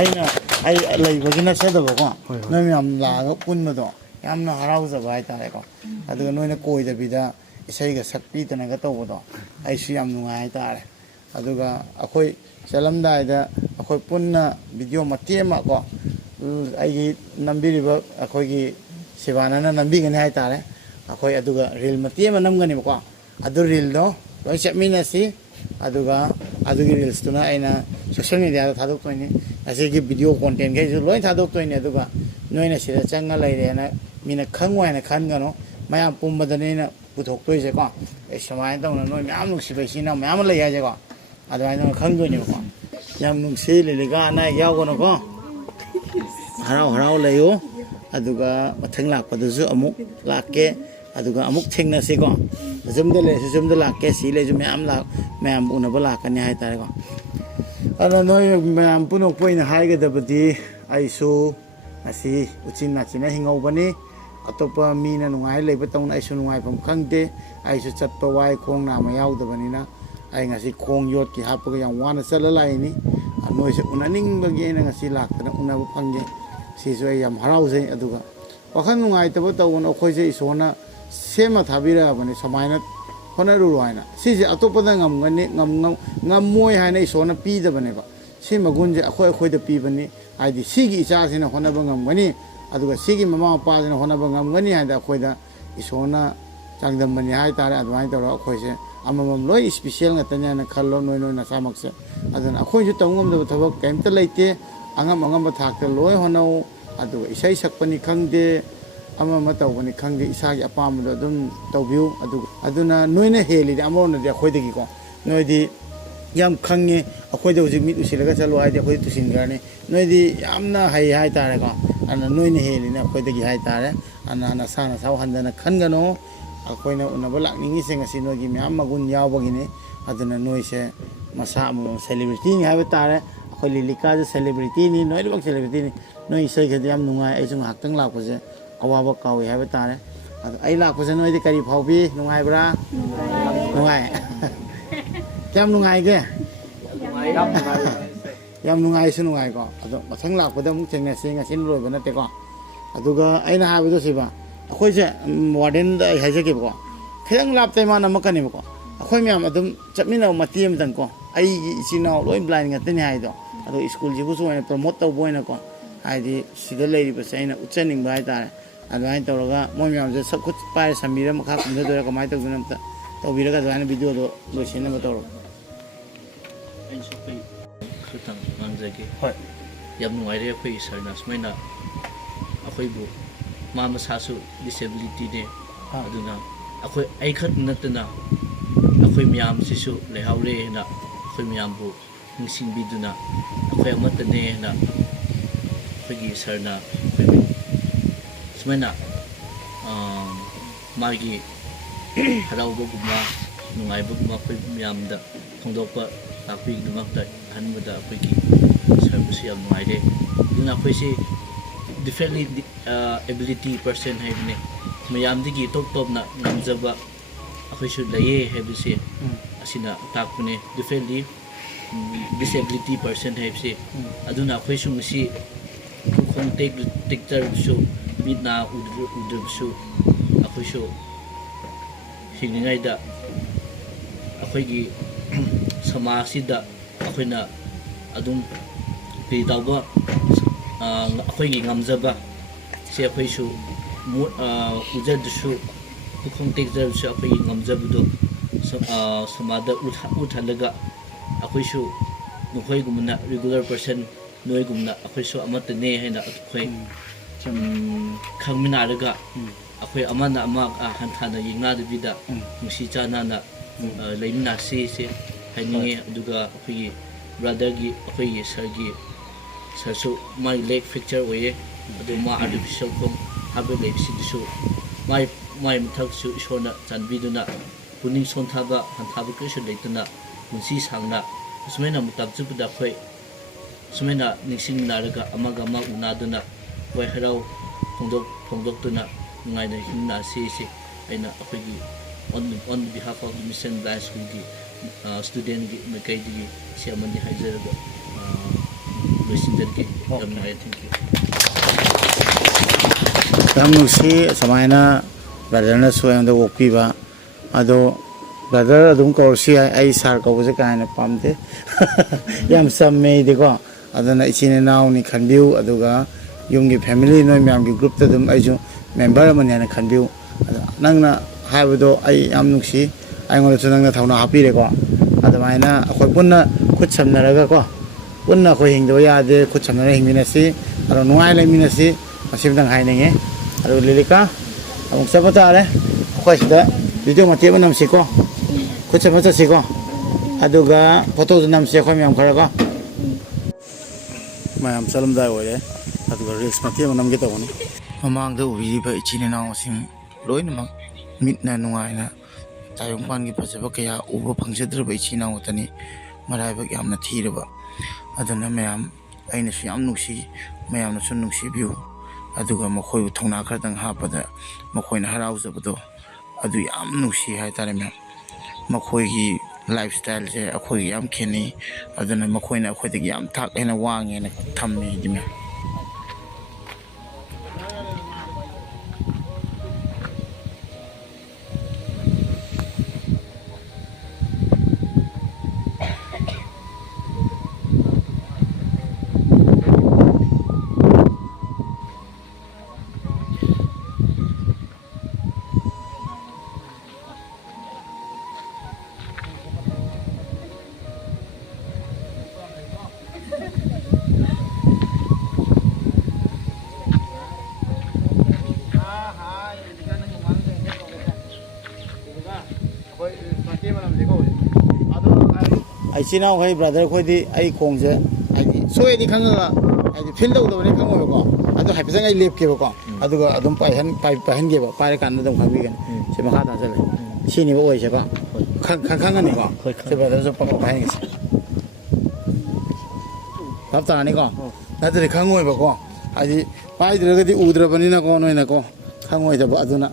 aina ai lai bagi na sa da ba ko no myam la ga pun ma do yamna harau za bai ta ko adu no na koi da bi da isai ga sakpi tana ga to do ai su yam nungai ta re aduga akhoi chalamdai da akhoi punna video matema ko ai nambiriba akhoi gi sibana na nambi gani hai tare akhoi aduga reel matema namgani ko adu reel do loi chapmina si aduga adugi reels tuna aina social media da thadok toini ase gi video content ge loi thadok toini aduga noina sida changa laire na mina khangwa na khangano mayam pumbadane na puthok toi je ko e samai tawna noi myam nuksibai sina myam lai ya je ko adwaina khangdoi ko yam nungsi liliga na yawono ko harau harau layo aduga mathang lakpadasu amuk lakke aduga amuk thengna se ko jumde le jumde lakke si le jum myam lak myam unaba lakani hai tare ko ana noi myam punok poina haiga dabadi aisu asi uchin na china hingau bani atopa mina nungai leba tawna aisu nungai pham khangde aisu chatpa wai khong na ma yaudabani na ai ngasi khong yot ki hapaga yang wana chala lai ni noi se unaning bagi na ngasi laktana unabu phangge si so yam harau se aduga wakhan nungai taba tawon okhoi se isona sema thabira bani samaina hona ru roina si je atopa da ngam ngam moi haina isona pi da bane ba si magunje akhoi akhoi da pi bani aidi sigi icha sina hona ba ngam gani aduga sigi mama pa sina hona ba ngam gani haida akhoi da isona changdam bani hai tare adwai tawra akhoi se amamam loi special ngatanya na khallo noi noi na samak se adana akhoi ju tawngam da thabak kaimta leite angam ba thakta loi honau adu isai sakpani khangde amama tawbani khangde isagi apam do dum tawbiu aduna noina heli amona de akhoi degi ko noi di yam khange akhoi de ujik mit usilaga chalo ai de akhoi tusin garne noi di yamna hai tare ko ana noina heli na akhoi degi hai tare ana na sana saw handana khangano akoina unaba lakningi sing asi nogi myam magun yaw bagine ꯑꯗꯨꯅ ꯅꯣꯏꯁꯦ ꯃꯁꯥ ꯑꯃꯃꯝ ꯁꯦꯂꯤꯕ꯭ꯔꯤꯇꯤꯅꯤ ꯍꯥꯏꯕ ꯇꯥꯔꯦ ꯑꯩꯈꯣꯏ ꯂꯤꯂꯤꯀꯥꯁꯦ ꯁꯦꯂꯤꯕ꯭ꯔꯤꯇꯤꯅꯤ ꯂꯣꯏꯅꯃꯛ ꯁꯦꯂꯤꯕ꯭ꯔꯤꯇꯤꯅꯤ ꯅꯣꯏ ꯏꯁꯩꯒꯗꯤ ꯌꯥꯝ ꯅꯨꯡꯉꯥꯏ ꯑꯩꯁꯨ ꯉꯥꯏꯍꯥꯛꯇꯪ ꯂꯥꯛꯄꯁꯦ ꯑꯋꯥꯕ ꯀꯥꯎꯏ ꯍꯥꯏꯕ ꯇꯥꯔꯦ ꯑꯗꯣ ꯑꯩ ꯂꯥꯛꯄꯁꯦ ꯅꯣꯏꯗꯤ ꯀꯔꯤ ꯐꯥꯎꯕꯤ ꯅꯨꯡꯉꯥꯏꯕ꯭ꯔꯥ ꯅꯨꯡꯉꯥꯏ ꯀꯌꯥꯝ ꯅꯨꯡꯉꯥꯏꯒꯦ ꯌꯥꯝ ꯅꯨꯡꯉꯥꯏꯁꯨ ꯅꯨꯡꯉꯥꯏꯀꯣ ꯑꯗꯣ ꯃꯊꯪ ꯂꯥꯛꯄꯗ ꯑꯃꯨꯛ ꯊꯦꯡꯅꯁꯤ ꯉꯁꯤꯅ ꯂꯣꯏꯕ ꯅꯠꯇꯦꯀꯣ ꯑꯗꯨꯒ ꯑꯩꯅ ꯍꯥꯏꯕꯗꯣ ꯁꯤꯕ ꯑꯩꯈꯣꯏꯁꯦ ꯋꯥꯔꯗꯦꯟꯗ ꯑꯩ ꯍꯥꯏꯖꯒꯦꯕꯀꯣ ꯈꯤꯇꯪ ꯂꯥꯞꯇꯦ ꯃꯥ ꯅꯝꯃꯛꯀꯅꯦꯕꯀꯣ ꯑꯩꯈꯣꯏ ꯃꯌꯥꯝ ꯑꯗꯨꯝ ꯆꯠꯃꯤꯟꯅꯕ ꯃꯇꯦꯛ ꯑꯃꯇꯪꯀꯣ ꯑꯩꯒꯤ ꯏꯆꯤꯜ ꯏꯅꯥꯎ ꯂꯣꯏ ꯕ꯭ꯂꯥꯏꯟ ꯉꯥꯛꯇꯅꯤ ꯍꯥꯏꯗꯣ ꯑꯗꯣ ꯁ꯭ꯀꯨꯜꯁꯤꯕꯨꯁꯨ ꯑꯣꯏꯅ ꯄ꯭ꯔꯣꯃꯣꯠ ꯇꯧꯕ ꯑꯣꯏꯅꯀꯣ ꯍꯥꯏꯗꯤ ꯁꯤꯗ ꯂꯩꯔꯤꯕꯁꯦ ꯑꯩꯅ ꯎꯠꯆꯅꯤꯡꯕ ꯍꯥꯏꯇꯥꯔꯦ ꯑꯗꯨꯃꯥꯏꯅ ꯇꯧꯔꯒ ꯃꯣꯏ ꯃꯌꯥꯝꯁꯦ ꯈꯨꯠ ꯄꯥꯏꯔ ꯁꯝꯕꯤꯔ ꯃꯈꯥ ꯀꯨꯝꯊꯗꯣꯏꯔꯥ ꯀꯃꯥꯏꯅ ꯇꯧꯗꯣꯏꯅꯣ ꯑꯝꯇ ꯇꯧꯕꯤꯔꯒ ꯑꯗꯨꯃꯥꯏꯅ ꯚꯤꯗꯤꯑꯣꯗꯣ ꯂꯣꯏꯁꯤꯟꯅꯕ ꯇꯧꯔꯣ ꯑꯩꯁꯨ ꯑꯩꯈꯣꯏ ꯈꯤꯇꯪ ꯉꯥꯡꯖꯒꯦ ꯍꯣꯏ ꯌꯥꯝ ꯅꯨꯡꯉꯥꯏꯔꯦ ꯑꯩꯈꯣꯏ ꯁꯥꯔꯅ ꯁꯨꯃꯥꯏꯅ ꯑꯩꯈꯣꯏꯕꯨ ꯃꯥ ꯃꯁꯥꯁꯨ ꯗꯤꯁꯦꯕꯤꯂꯤꯇꯤꯅꯦ ꯑꯗꯨꯅ ꯑꯩ ꯈꯛ ꯅꯠꯇꯅ ꯑꯩꯈꯣꯏ ꯃꯌꯥꯝꯁꯤꯁꯨ ꯂꯩꯍꯧꯔꯦ ꯍꯥꯏꯅ ꯑꯩꯈꯣꯏ ꯃꯌꯥꯝꯕꯨ ꯅꯤꯡꯁꯤꯡꯕꯤꯗꯨꯅ ꯑꯩꯈꯣꯏ ꯑꯃꯠꯇꯅꯦ ꯍꯥꯏꯅ ꯑꯩꯈꯣꯏꯒꯤ ꯁꯥꯔꯅ ꯑꯩꯈꯣꯏꯕꯨ ꯁꯨꯃꯥꯏꯅ ꯃꯥꯒꯤ ꯍꯔꯥꯎꯕꯒꯨꯝꯕ ꯅꯨꯡꯉꯥꯏꯕꯒꯨꯝꯕ ꯑꯩꯈꯣꯏ ꯃꯌꯥꯝꯗ ꯐꯣꯡꯗꯣꯛꯄ ꯇꯥꯛꯄꯤꯒꯤꯗꯃꯛꯇ ꯑꯍꯥꯟꯕꯗ ꯑꯩꯈꯣꯏꯒꯤ ꯁꯥꯔꯕꯨꯁꯨ ꯌꯥꯝ ꯅꯨꯡꯉꯥꯏꯔꯦ ꯑꯗꯨꯅ ꯑꯩꯈꯣꯏꯁꯤ ꯗꯤꯐ꯭ꯔꯦꯟꯂꯤ ꯑꯦꯕꯤꯂꯤꯇꯤ ꯄꯔꯁꯟ ꯍꯥꯏꯕꯅꯤ ꯃꯌꯥꯝꯗꯒꯤ ꯇꯣꯞ ꯇꯣꯞꯅ ꯉꯝꯖꯕ ꯑꯩꯈꯣꯏꯁꯨ ꯂꯩꯌꯦ ꯍꯥꯏꯕꯁꯦ ꯑꯁꯤꯅ ꯇꯥꯛꯄꯅꯦ ꯗꯤꯐ꯭ꯔꯦꯟꯂꯤ ꯗꯤꯁꯦꯕꯤꯂꯤꯇꯤ ꯄꯔꯁꯟ ꯍꯥꯏꯕꯁꯦ ꯑꯗꯨꯅ ꯑꯩꯈꯣꯏꯁꯨ ꯉꯁꯤ ꯈꯣꯡ ꯇꯦꯛꯆꯔꯕꯁꯨ ꯃꯤꯠ ꯅꯥ ꯎꯗ꯭ꯔꯕꯁꯨ ꯑꯩꯈꯣꯏꯁꯨ ꯍꯤꯡꯂꯤꯉꯩꯗ ꯑꯩꯈꯣꯏꯒꯤ ꯁꯃꯥꯖꯁꯤꯗ ꯑꯩꯈꯣꯏꯅ ꯑꯗꯨꯝ ꯀꯔꯤ ꯇꯧꯕ ꯑꯩꯈꯣꯏꯒꯤ ꯉꯝꯖꯕ ꯁꯤ ꯑꯩꯈꯣꯏꯁꯨ ꯎꯖꯗ꯭ꯔꯁꯨ ꯈꯣꯡ ꯇꯦꯛꯆꯔꯕꯁꯨ ꯑꯩꯈꯣꯏꯒꯤ ꯉꯝꯖꯕꯗꯣ ꯁꯃꯥꯖꯗ ꯎꯠꯍꯜꯂꯒ ꯑꯩꯈꯣꯏꯁꯨ ꯅꯈꯣꯏꯒꯨꯝꯕꯅ ꯔꯤꯒꯨꯂꯔ ꯄꯔꯁꯟ ꯅꯣꯏꯒꯨꯝꯅ ꯑꯩꯈꯣꯏꯁꯨ ꯑꯃꯠꯇꯅꯦ ꯍꯥꯏꯅ ꯑꯩꯈꯣꯏ ꯈꯪꯃꯤꯟꯅꯔꯒ ꯑꯩꯈꯣꯏ ꯑꯃꯅ ꯑꯃ ꯍꯟꯊꯅ ꯌꯦꯡꯅꯗꯕꯤꯗ ꯅꯨꯡꯁꯤ ꯆꯥꯟꯅꯅ ꯂꯩꯃꯤꯟꯅꯁꯤ ꯍꯥꯏꯅꯤꯡꯉꯤ ꯑꯗꯨꯒ ꯑꯩꯈꯣꯏꯒꯤ ꯕ꯭ꯔꯗꯔꯒꯤ ꯑꯩꯈꯣꯏꯒꯤ ꯁꯔꯁꯨ ꯃꯥꯒꯤ ꯂꯦꯛ ꯐ꯭ꯔꯦꯛꯆꯔ ꯑꯣꯏꯌꯦ ꯑꯗꯨ ꯃꯥ ꯑꯥꯔꯇꯤꯐꯤꯁꯦꯜ ꯈꯣꯡ ꯍꯥꯞꯄ ꯂꯩꯕꯁꯤꯗꯁꯨ ꯃꯥꯏ ꯃꯊꯛꯁꯨ ꯏꯁꯣꯔꯅ ꯆꯥꯟꯕꯤꯗꯨꯅ ꯄꯨꯛꯅꯤꯡ ꯁꯣꯟꯊꯕ ꯍꯟꯊꯕ ꯀꯔꯤꯁꯨ ꯂꯩꯇꯅ ꯄꯨꯟꯁꯤ ꯁꯥꯡꯅ ꯑꯁꯨꯃꯥꯏꯅ ꯃꯇꯝ ꯆꯨꯞꯄꯗ ꯑꯩꯈꯣꯏ ꯁꯨꯃꯥꯏꯅ ꯅꯤꯡꯁꯤꯡꯅꯔꯒ ꯑꯃꯒ ꯑꯃ ꯎꯅꯗꯨꯅ ꯑꯩꯈꯣꯏ ꯍꯔꯥꯎ ꯐꯣꯡꯗꯣꯛꯇꯨꯅ ꯅꯨꯡꯉꯥꯏꯅ ꯍꯤꯡꯃꯤꯟꯅꯁꯤ ꯑꯩꯅ ꯑꯩꯈꯣꯏꯒꯤ on behalf of the Mission Blind Schoolꯒꯤ ꯁ꯭ꯇꯨꯗꯦꯟꯒꯤ ꯃꯥꯏꯀꯩꯗꯒꯤ ꯁꯤ ꯑꯃꯗꯤ ꯍꯥꯏꯖꯔꯒ ꯂꯣꯏꯁꯤꯟꯖꯔꯒꯦ ꯌꯥꯝ ꯅꯨꯡꯉꯥꯏ ꯊꯦꯡꯛ ꯌꯨ ꯌꯥꯝ ꯅꯨꯡꯁꯤ ꯁꯨꯃꯥꯏꯅ ꯕ꯭ꯔꯗꯔꯅꯁꯨ ꯑꯩꯉꯣꯟꯗ ꯑꯣꯛꯄꯤꯕ ꯑꯗꯣ ꯕ꯭ꯔꯗꯔ ꯑꯗꯨꯝ ꯀꯧꯔꯁꯨ ꯌꯥꯏ ꯑꯩ ꯁꯥꯔ ꯀꯧꯕꯁꯦ ꯀꯥ ꯍꯦꯟꯅ ꯄꯥꯝꯗꯦ ꯌꯥꯝ ꯆꯝꯃꯦ ꯑꯩꯗꯤꯀꯣ ꯑꯗꯨꯅ ꯏꯆꯤꯟ ꯏꯅꯥꯎꯅꯤ ꯈꯟꯕꯤꯌꯨ ꯑꯗꯨꯒ ꯌꯨꯝꯒꯤ ꯐꯦꯃꯤꯂꯤ ꯅꯣꯏ ꯃꯌꯥꯝꯒꯤ グループꯇ ꯑꯗꯨꯝ ꯑꯩꯁꯨ ꯃꯦꯝꯕꯔ ꯑꯃꯅꯤ ꯍꯥꯏꯅ ꯈꯟꯕꯤꯌꯨ ꯑꯗꯣ ꯅꯪꯅ ꯍꯥꯏꯕꯗꯣ ꯑꯩ ꯌꯥꯝ ꯅꯨꯡꯁꯤ ꯑꯩꯉꯣꯟꯗꯁꯨ ꯅꯪꯅ ꯊꯧꯅꯥ ꯍꯥꯞꯄꯤꯔꯦꯀꯣ ꯑꯗꯨꯃꯥꯏꯅ ꯑꯩꯈꯣꯏ ꯄꯨꯟꯅ ꯈꯨꯠ ꯁꯝꯅꯔꯒꯀꯣ ꯄꯨꯟꯅ ꯑꯩꯈꯣꯏ ꯍꯤꯡꯗꯕ ꯌꯥꯗꯦ ꯈꯨꯠ ꯁꯝꯅꯔꯒ ꯍꯤꯡꯃꯤꯟꯅꯁꯤ ꯑꯗꯣ ꯅꯨꯡꯉꯥꯏ ꯂꯩꯃꯤꯟꯅꯁꯤ ꯃꯁꯤꯃꯇꯪ ꯍꯥꯏꯅꯤꯡꯉꯤ ꯑꯗꯨ ꯂꯤꯂꯤꯀꯥ ꯑꯃꯨꯛ ꯆꯠꯄ ꯇꯥꯔꯦ ꯑꯩꯈꯣꯏ ꯁꯤꯗ ꯚꯤꯗꯤꯑꯣ ꯃꯇꯦꯛ ꯑꯃ ꯅꯝꯁꯤꯀꯣ ꯈꯨꯠ ꯁꯝꯅ ꯆꯠꯁꯤꯀꯣ ꯑꯗꯨꯒ ꯐꯣꯇꯣꯁꯨ ꯅꯝꯁꯤ ꯑꯩꯈꯣꯏ ꯃꯌꯥꯝ ꯈꯔꯀꯣ ꯃꯌꯥꯝ ꯆꯠꯂꯝꯗꯥꯏ ꯑꯣꯏꯔꯦ ꯑꯗꯨꯒ ꯔꯤꯜꯁ ꯃꯇꯦꯛ ꯑꯃ ꯅꯝꯒꯦ ꯇꯧꯕꯅꯤ ꯃꯃꯥꯡꯗ ꯎꯕꯤꯔꯤꯕ ꯏꯆꯤꯟ ꯏꯅꯥꯎꯁꯤꯡ ꯂꯣꯏꯅꯃꯛ ꯃꯤꯠꯅ ꯅꯨꯡꯉꯥꯏꯅ ꯇꯥꯌꯣꯡꯄꯥꯟꯒꯤ ꯐꯖꯕ ꯀꯌꯥ ꯎꯕ ꯐꯪꯖꯗ꯭ꯔꯕ ꯏꯆꯤꯟ ꯏꯅꯥꯎ ꯉꯥꯛꯇꯅꯤ ꯃꯔꯥꯏꯕꯛ ꯌꯥꯝꯅ ꯊꯤꯔꯕ ꯑꯗꯨꯅ ꯃꯌꯥꯝ ꯑꯩꯅꯁꯨ ꯌꯥꯝ ꯅꯨꯡꯁꯤ ꯃꯌꯥꯝꯅꯁꯨ ꯅꯨꯡꯁꯤꯕꯤꯌꯨ ꯑꯗꯨꯒ ꯃꯈꯣꯏꯕꯨ ꯊꯧꯅꯥ ꯈꯔꯗꯪ ꯍꯥꯞꯄꯗ ꯃꯈꯣꯏꯅ ꯍꯔꯥꯎꯖꯕꯗꯣ ꯑꯗꯨ ꯌꯥꯝ ꯅꯨꯡꯁꯤ ꯍꯥꯏꯇꯥꯔꯦ ꯃꯌꯥꯝ ꯃꯈꯣꯏꯒꯤ ꯂꯥꯏꯐ ꯁ꯭ꯇꯥꯏꯜꯁꯦ ꯑꯩꯈꯣꯏꯒꯤ ꯌꯥꯝ ꯈꯦꯠꯅꯩ ꯑꯗꯨꯅ ꯃꯈꯣꯏꯅ ꯑꯩꯈꯣꯏꯗꯒꯤ ꯌꯥꯝ ꯊꯥꯛ ꯍꯦꯟꯅ ꯋꯥꯡꯉꯦꯅ ꯊꯝꯃꯦ ꯑꯩꯗꯤ ꯃꯌꯥꯝ ꯏꯆꯤꯟ ꯏꯅꯥꯎꯈꯩ ꯕ꯭ꯔꯗꯔ ꯈꯣꯏꯗꯤ ꯑꯩ ꯈꯣꯡꯁꯦ ꯍꯥꯏꯗꯤ ꯁꯣꯏꯗꯤ ꯈꯪꯉꯒ ꯍꯥꯏꯗꯤ ꯐꯤꯜ ꯇꯧꯗꯕꯅꯤ ꯈꯪꯉꯣꯏꯕꯀꯣ ꯑꯗꯨ ꯍꯥꯏꯐꯦꯠꯇꯪ ꯑꯩ ꯂꯦꯞꯀꯦꯕꯀꯣ ꯑꯗꯨꯒ ꯑꯗꯨꯝ ꯄꯥꯏꯍꯟꯒꯦꯕ ꯄꯥꯏꯔꯀꯥꯟꯗ ꯑꯗꯨꯝ ꯈꯪꯕꯤꯒꯅꯤ ꯁꯤ ꯃꯈꯥ ꯇꯥꯁꯤꯜꯂꯦ ꯁꯤꯅꯦꯕ ꯑꯣꯏꯁꯦꯀꯣ ꯈꯪꯉꯅꯤꯀꯣ ꯁꯤ ꯕ꯭ꯔꯗꯔꯁꯨ ꯄꯥꯎ ꯍꯥꯏꯒꯦꯁꯦ ꯚꯥꯞ ꯇꯥꯔꯅꯤꯀꯣ ꯅꯠꯇ꯭ꯔꯗꯤ ꯈꯪꯉꯣꯏꯕꯀꯣ ꯍꯥꯏꯗꯤ ꯄꯥꯏꯗ꯭ꯔꯒꯗꯤ ꯎꯗ꯭ꯔꯕꯅꯤꯅꯀꯣ ꯅꯣꯏꯅꯀꯣ ꯈꯪꯉꯣꯏꯗꯕ ꯑꯗꯨꯅ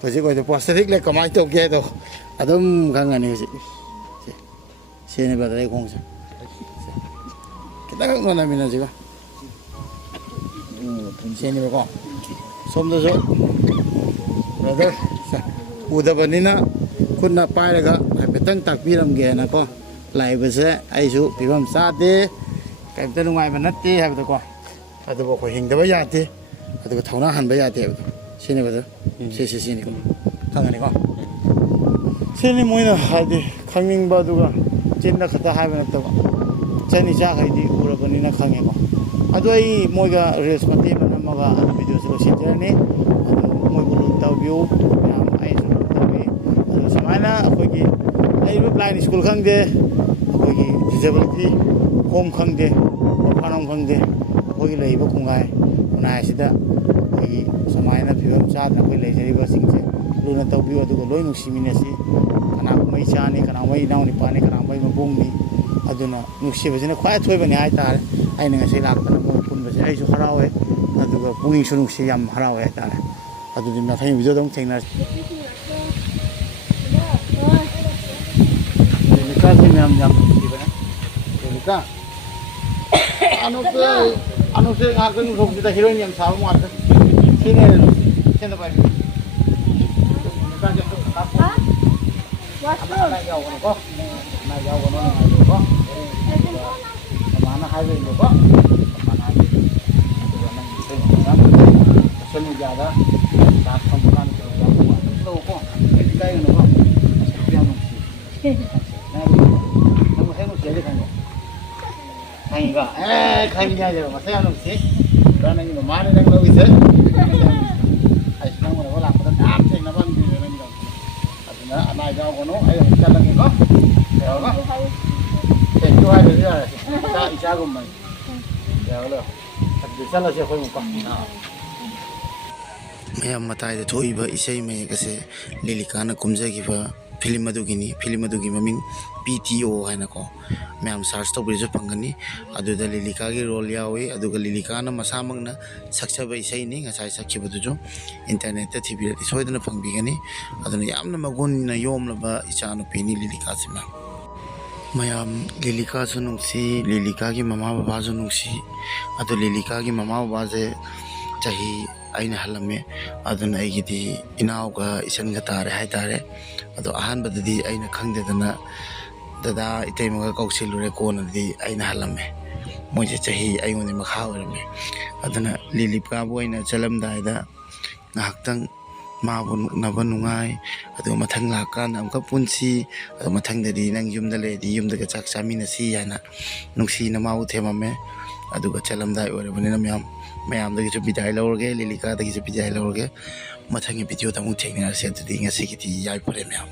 ꯍꯧꯖꯤꯛ ꯑꯣꯏꯗ ꯄꯣꯁꯇꯔꯤꯛ ꯂꯩ ꯀꯃꯥꯏꯅ ꯇꯧꯒꯦ ꯍꯥꯏꯗꯣ ꯑꯗꯨꯝ ꯈꯪꯉꯅꯤ ꯍꯧꯖꯤꯛ ꯁꯤꯅꯤ ꯕ꯭ꯔꯗꯔ ꯑꯩ ꯈꯣꯡꯁꯦ khitang nonaminosiko. Sinibako. Somdaso. Brother. Udabanina kunna pairaga haipetang takbiramge na ko. Laibase aisu pibam sate kaimta nungai manatti habdako. Adubo ko hingdaba yate. Adugo thona hanba yate habdo. Sinibado. Siniko. Khangani ko. Sini moina hadi khangingba duga chinna khata haiba nattaba. Chani cha khaidi urabanina khangeko. Adu ai moiga reels mate manamaga adu video se losinjani. Adu moigu interview yam ai su tabi. Adu samaina akogi ai blind school khangde akogi disability home khangde phanam khangde akogi leiba kungai unai sida akogi samaina phibam chadna koi leijariba singse luna tabi adu loi nusiminasi kana mai chani kana mai nauni pani kana mai mabungni aduna nuksibasina khwai thoibani hai tare aina ngasai laktana mo punbase aisu harawe aduga puning su nuksi yam harawe hai tare adudi mathai video dong thengna lika se yam yam dibana lika anu se agang rok da heroine yam saw mo ata sine no senda pai lika je ka ha what's up na yaw ko na yaw ko ko mana hai lo ko mana hai nang se nang sel jada ta sampan lo ko kai no ko ya no si na no he no se de kan kai ga kai nya je ma se no si ra nang no ma nang lo ise ai nang mo la ko ta se na ban bi nang ga aduna ana ga ko no ai ta lang ko ya ga Itu ada dia. Kita isago mai. Ya lo. Tapi salah sih kau muka. Mayam matai da thoiba isai mai kase lilikana kumjagiba film adugi maming PTO haina ko mayam search to bridge pangani aduda lilika gi role yawe aduga lilikana masamangna saksaba isai ni ngasai sakhiba du jo internet ta tv ri soidana pangbigani aduna yamna magun na yomlaba ichanu peni lilika sima mayam lilika sunungsi lilika gi mama baba sunungsi adu lilika gi mama baba je chahi aina halame aduna aigidi inauga isan ga tare hai tare ado ahan badadi aina khangdedana dada itaimaga kausilure konadi aina halame moje chahi ayone makha orame aduna lilipka bu aina chalamdaida ngaktang mabu naba nungai ado mathang lakan amka punsi ado mathang dadi nang yumda ledi yumda ga chak chamina si yana nungsi na mau themame aduga chalamdai orebanina mayam dagi chu bidai lawrge lilika dagi chu bidai lawrge mathangi video tamu thengna se tadi ngasi kiti yai pare mayam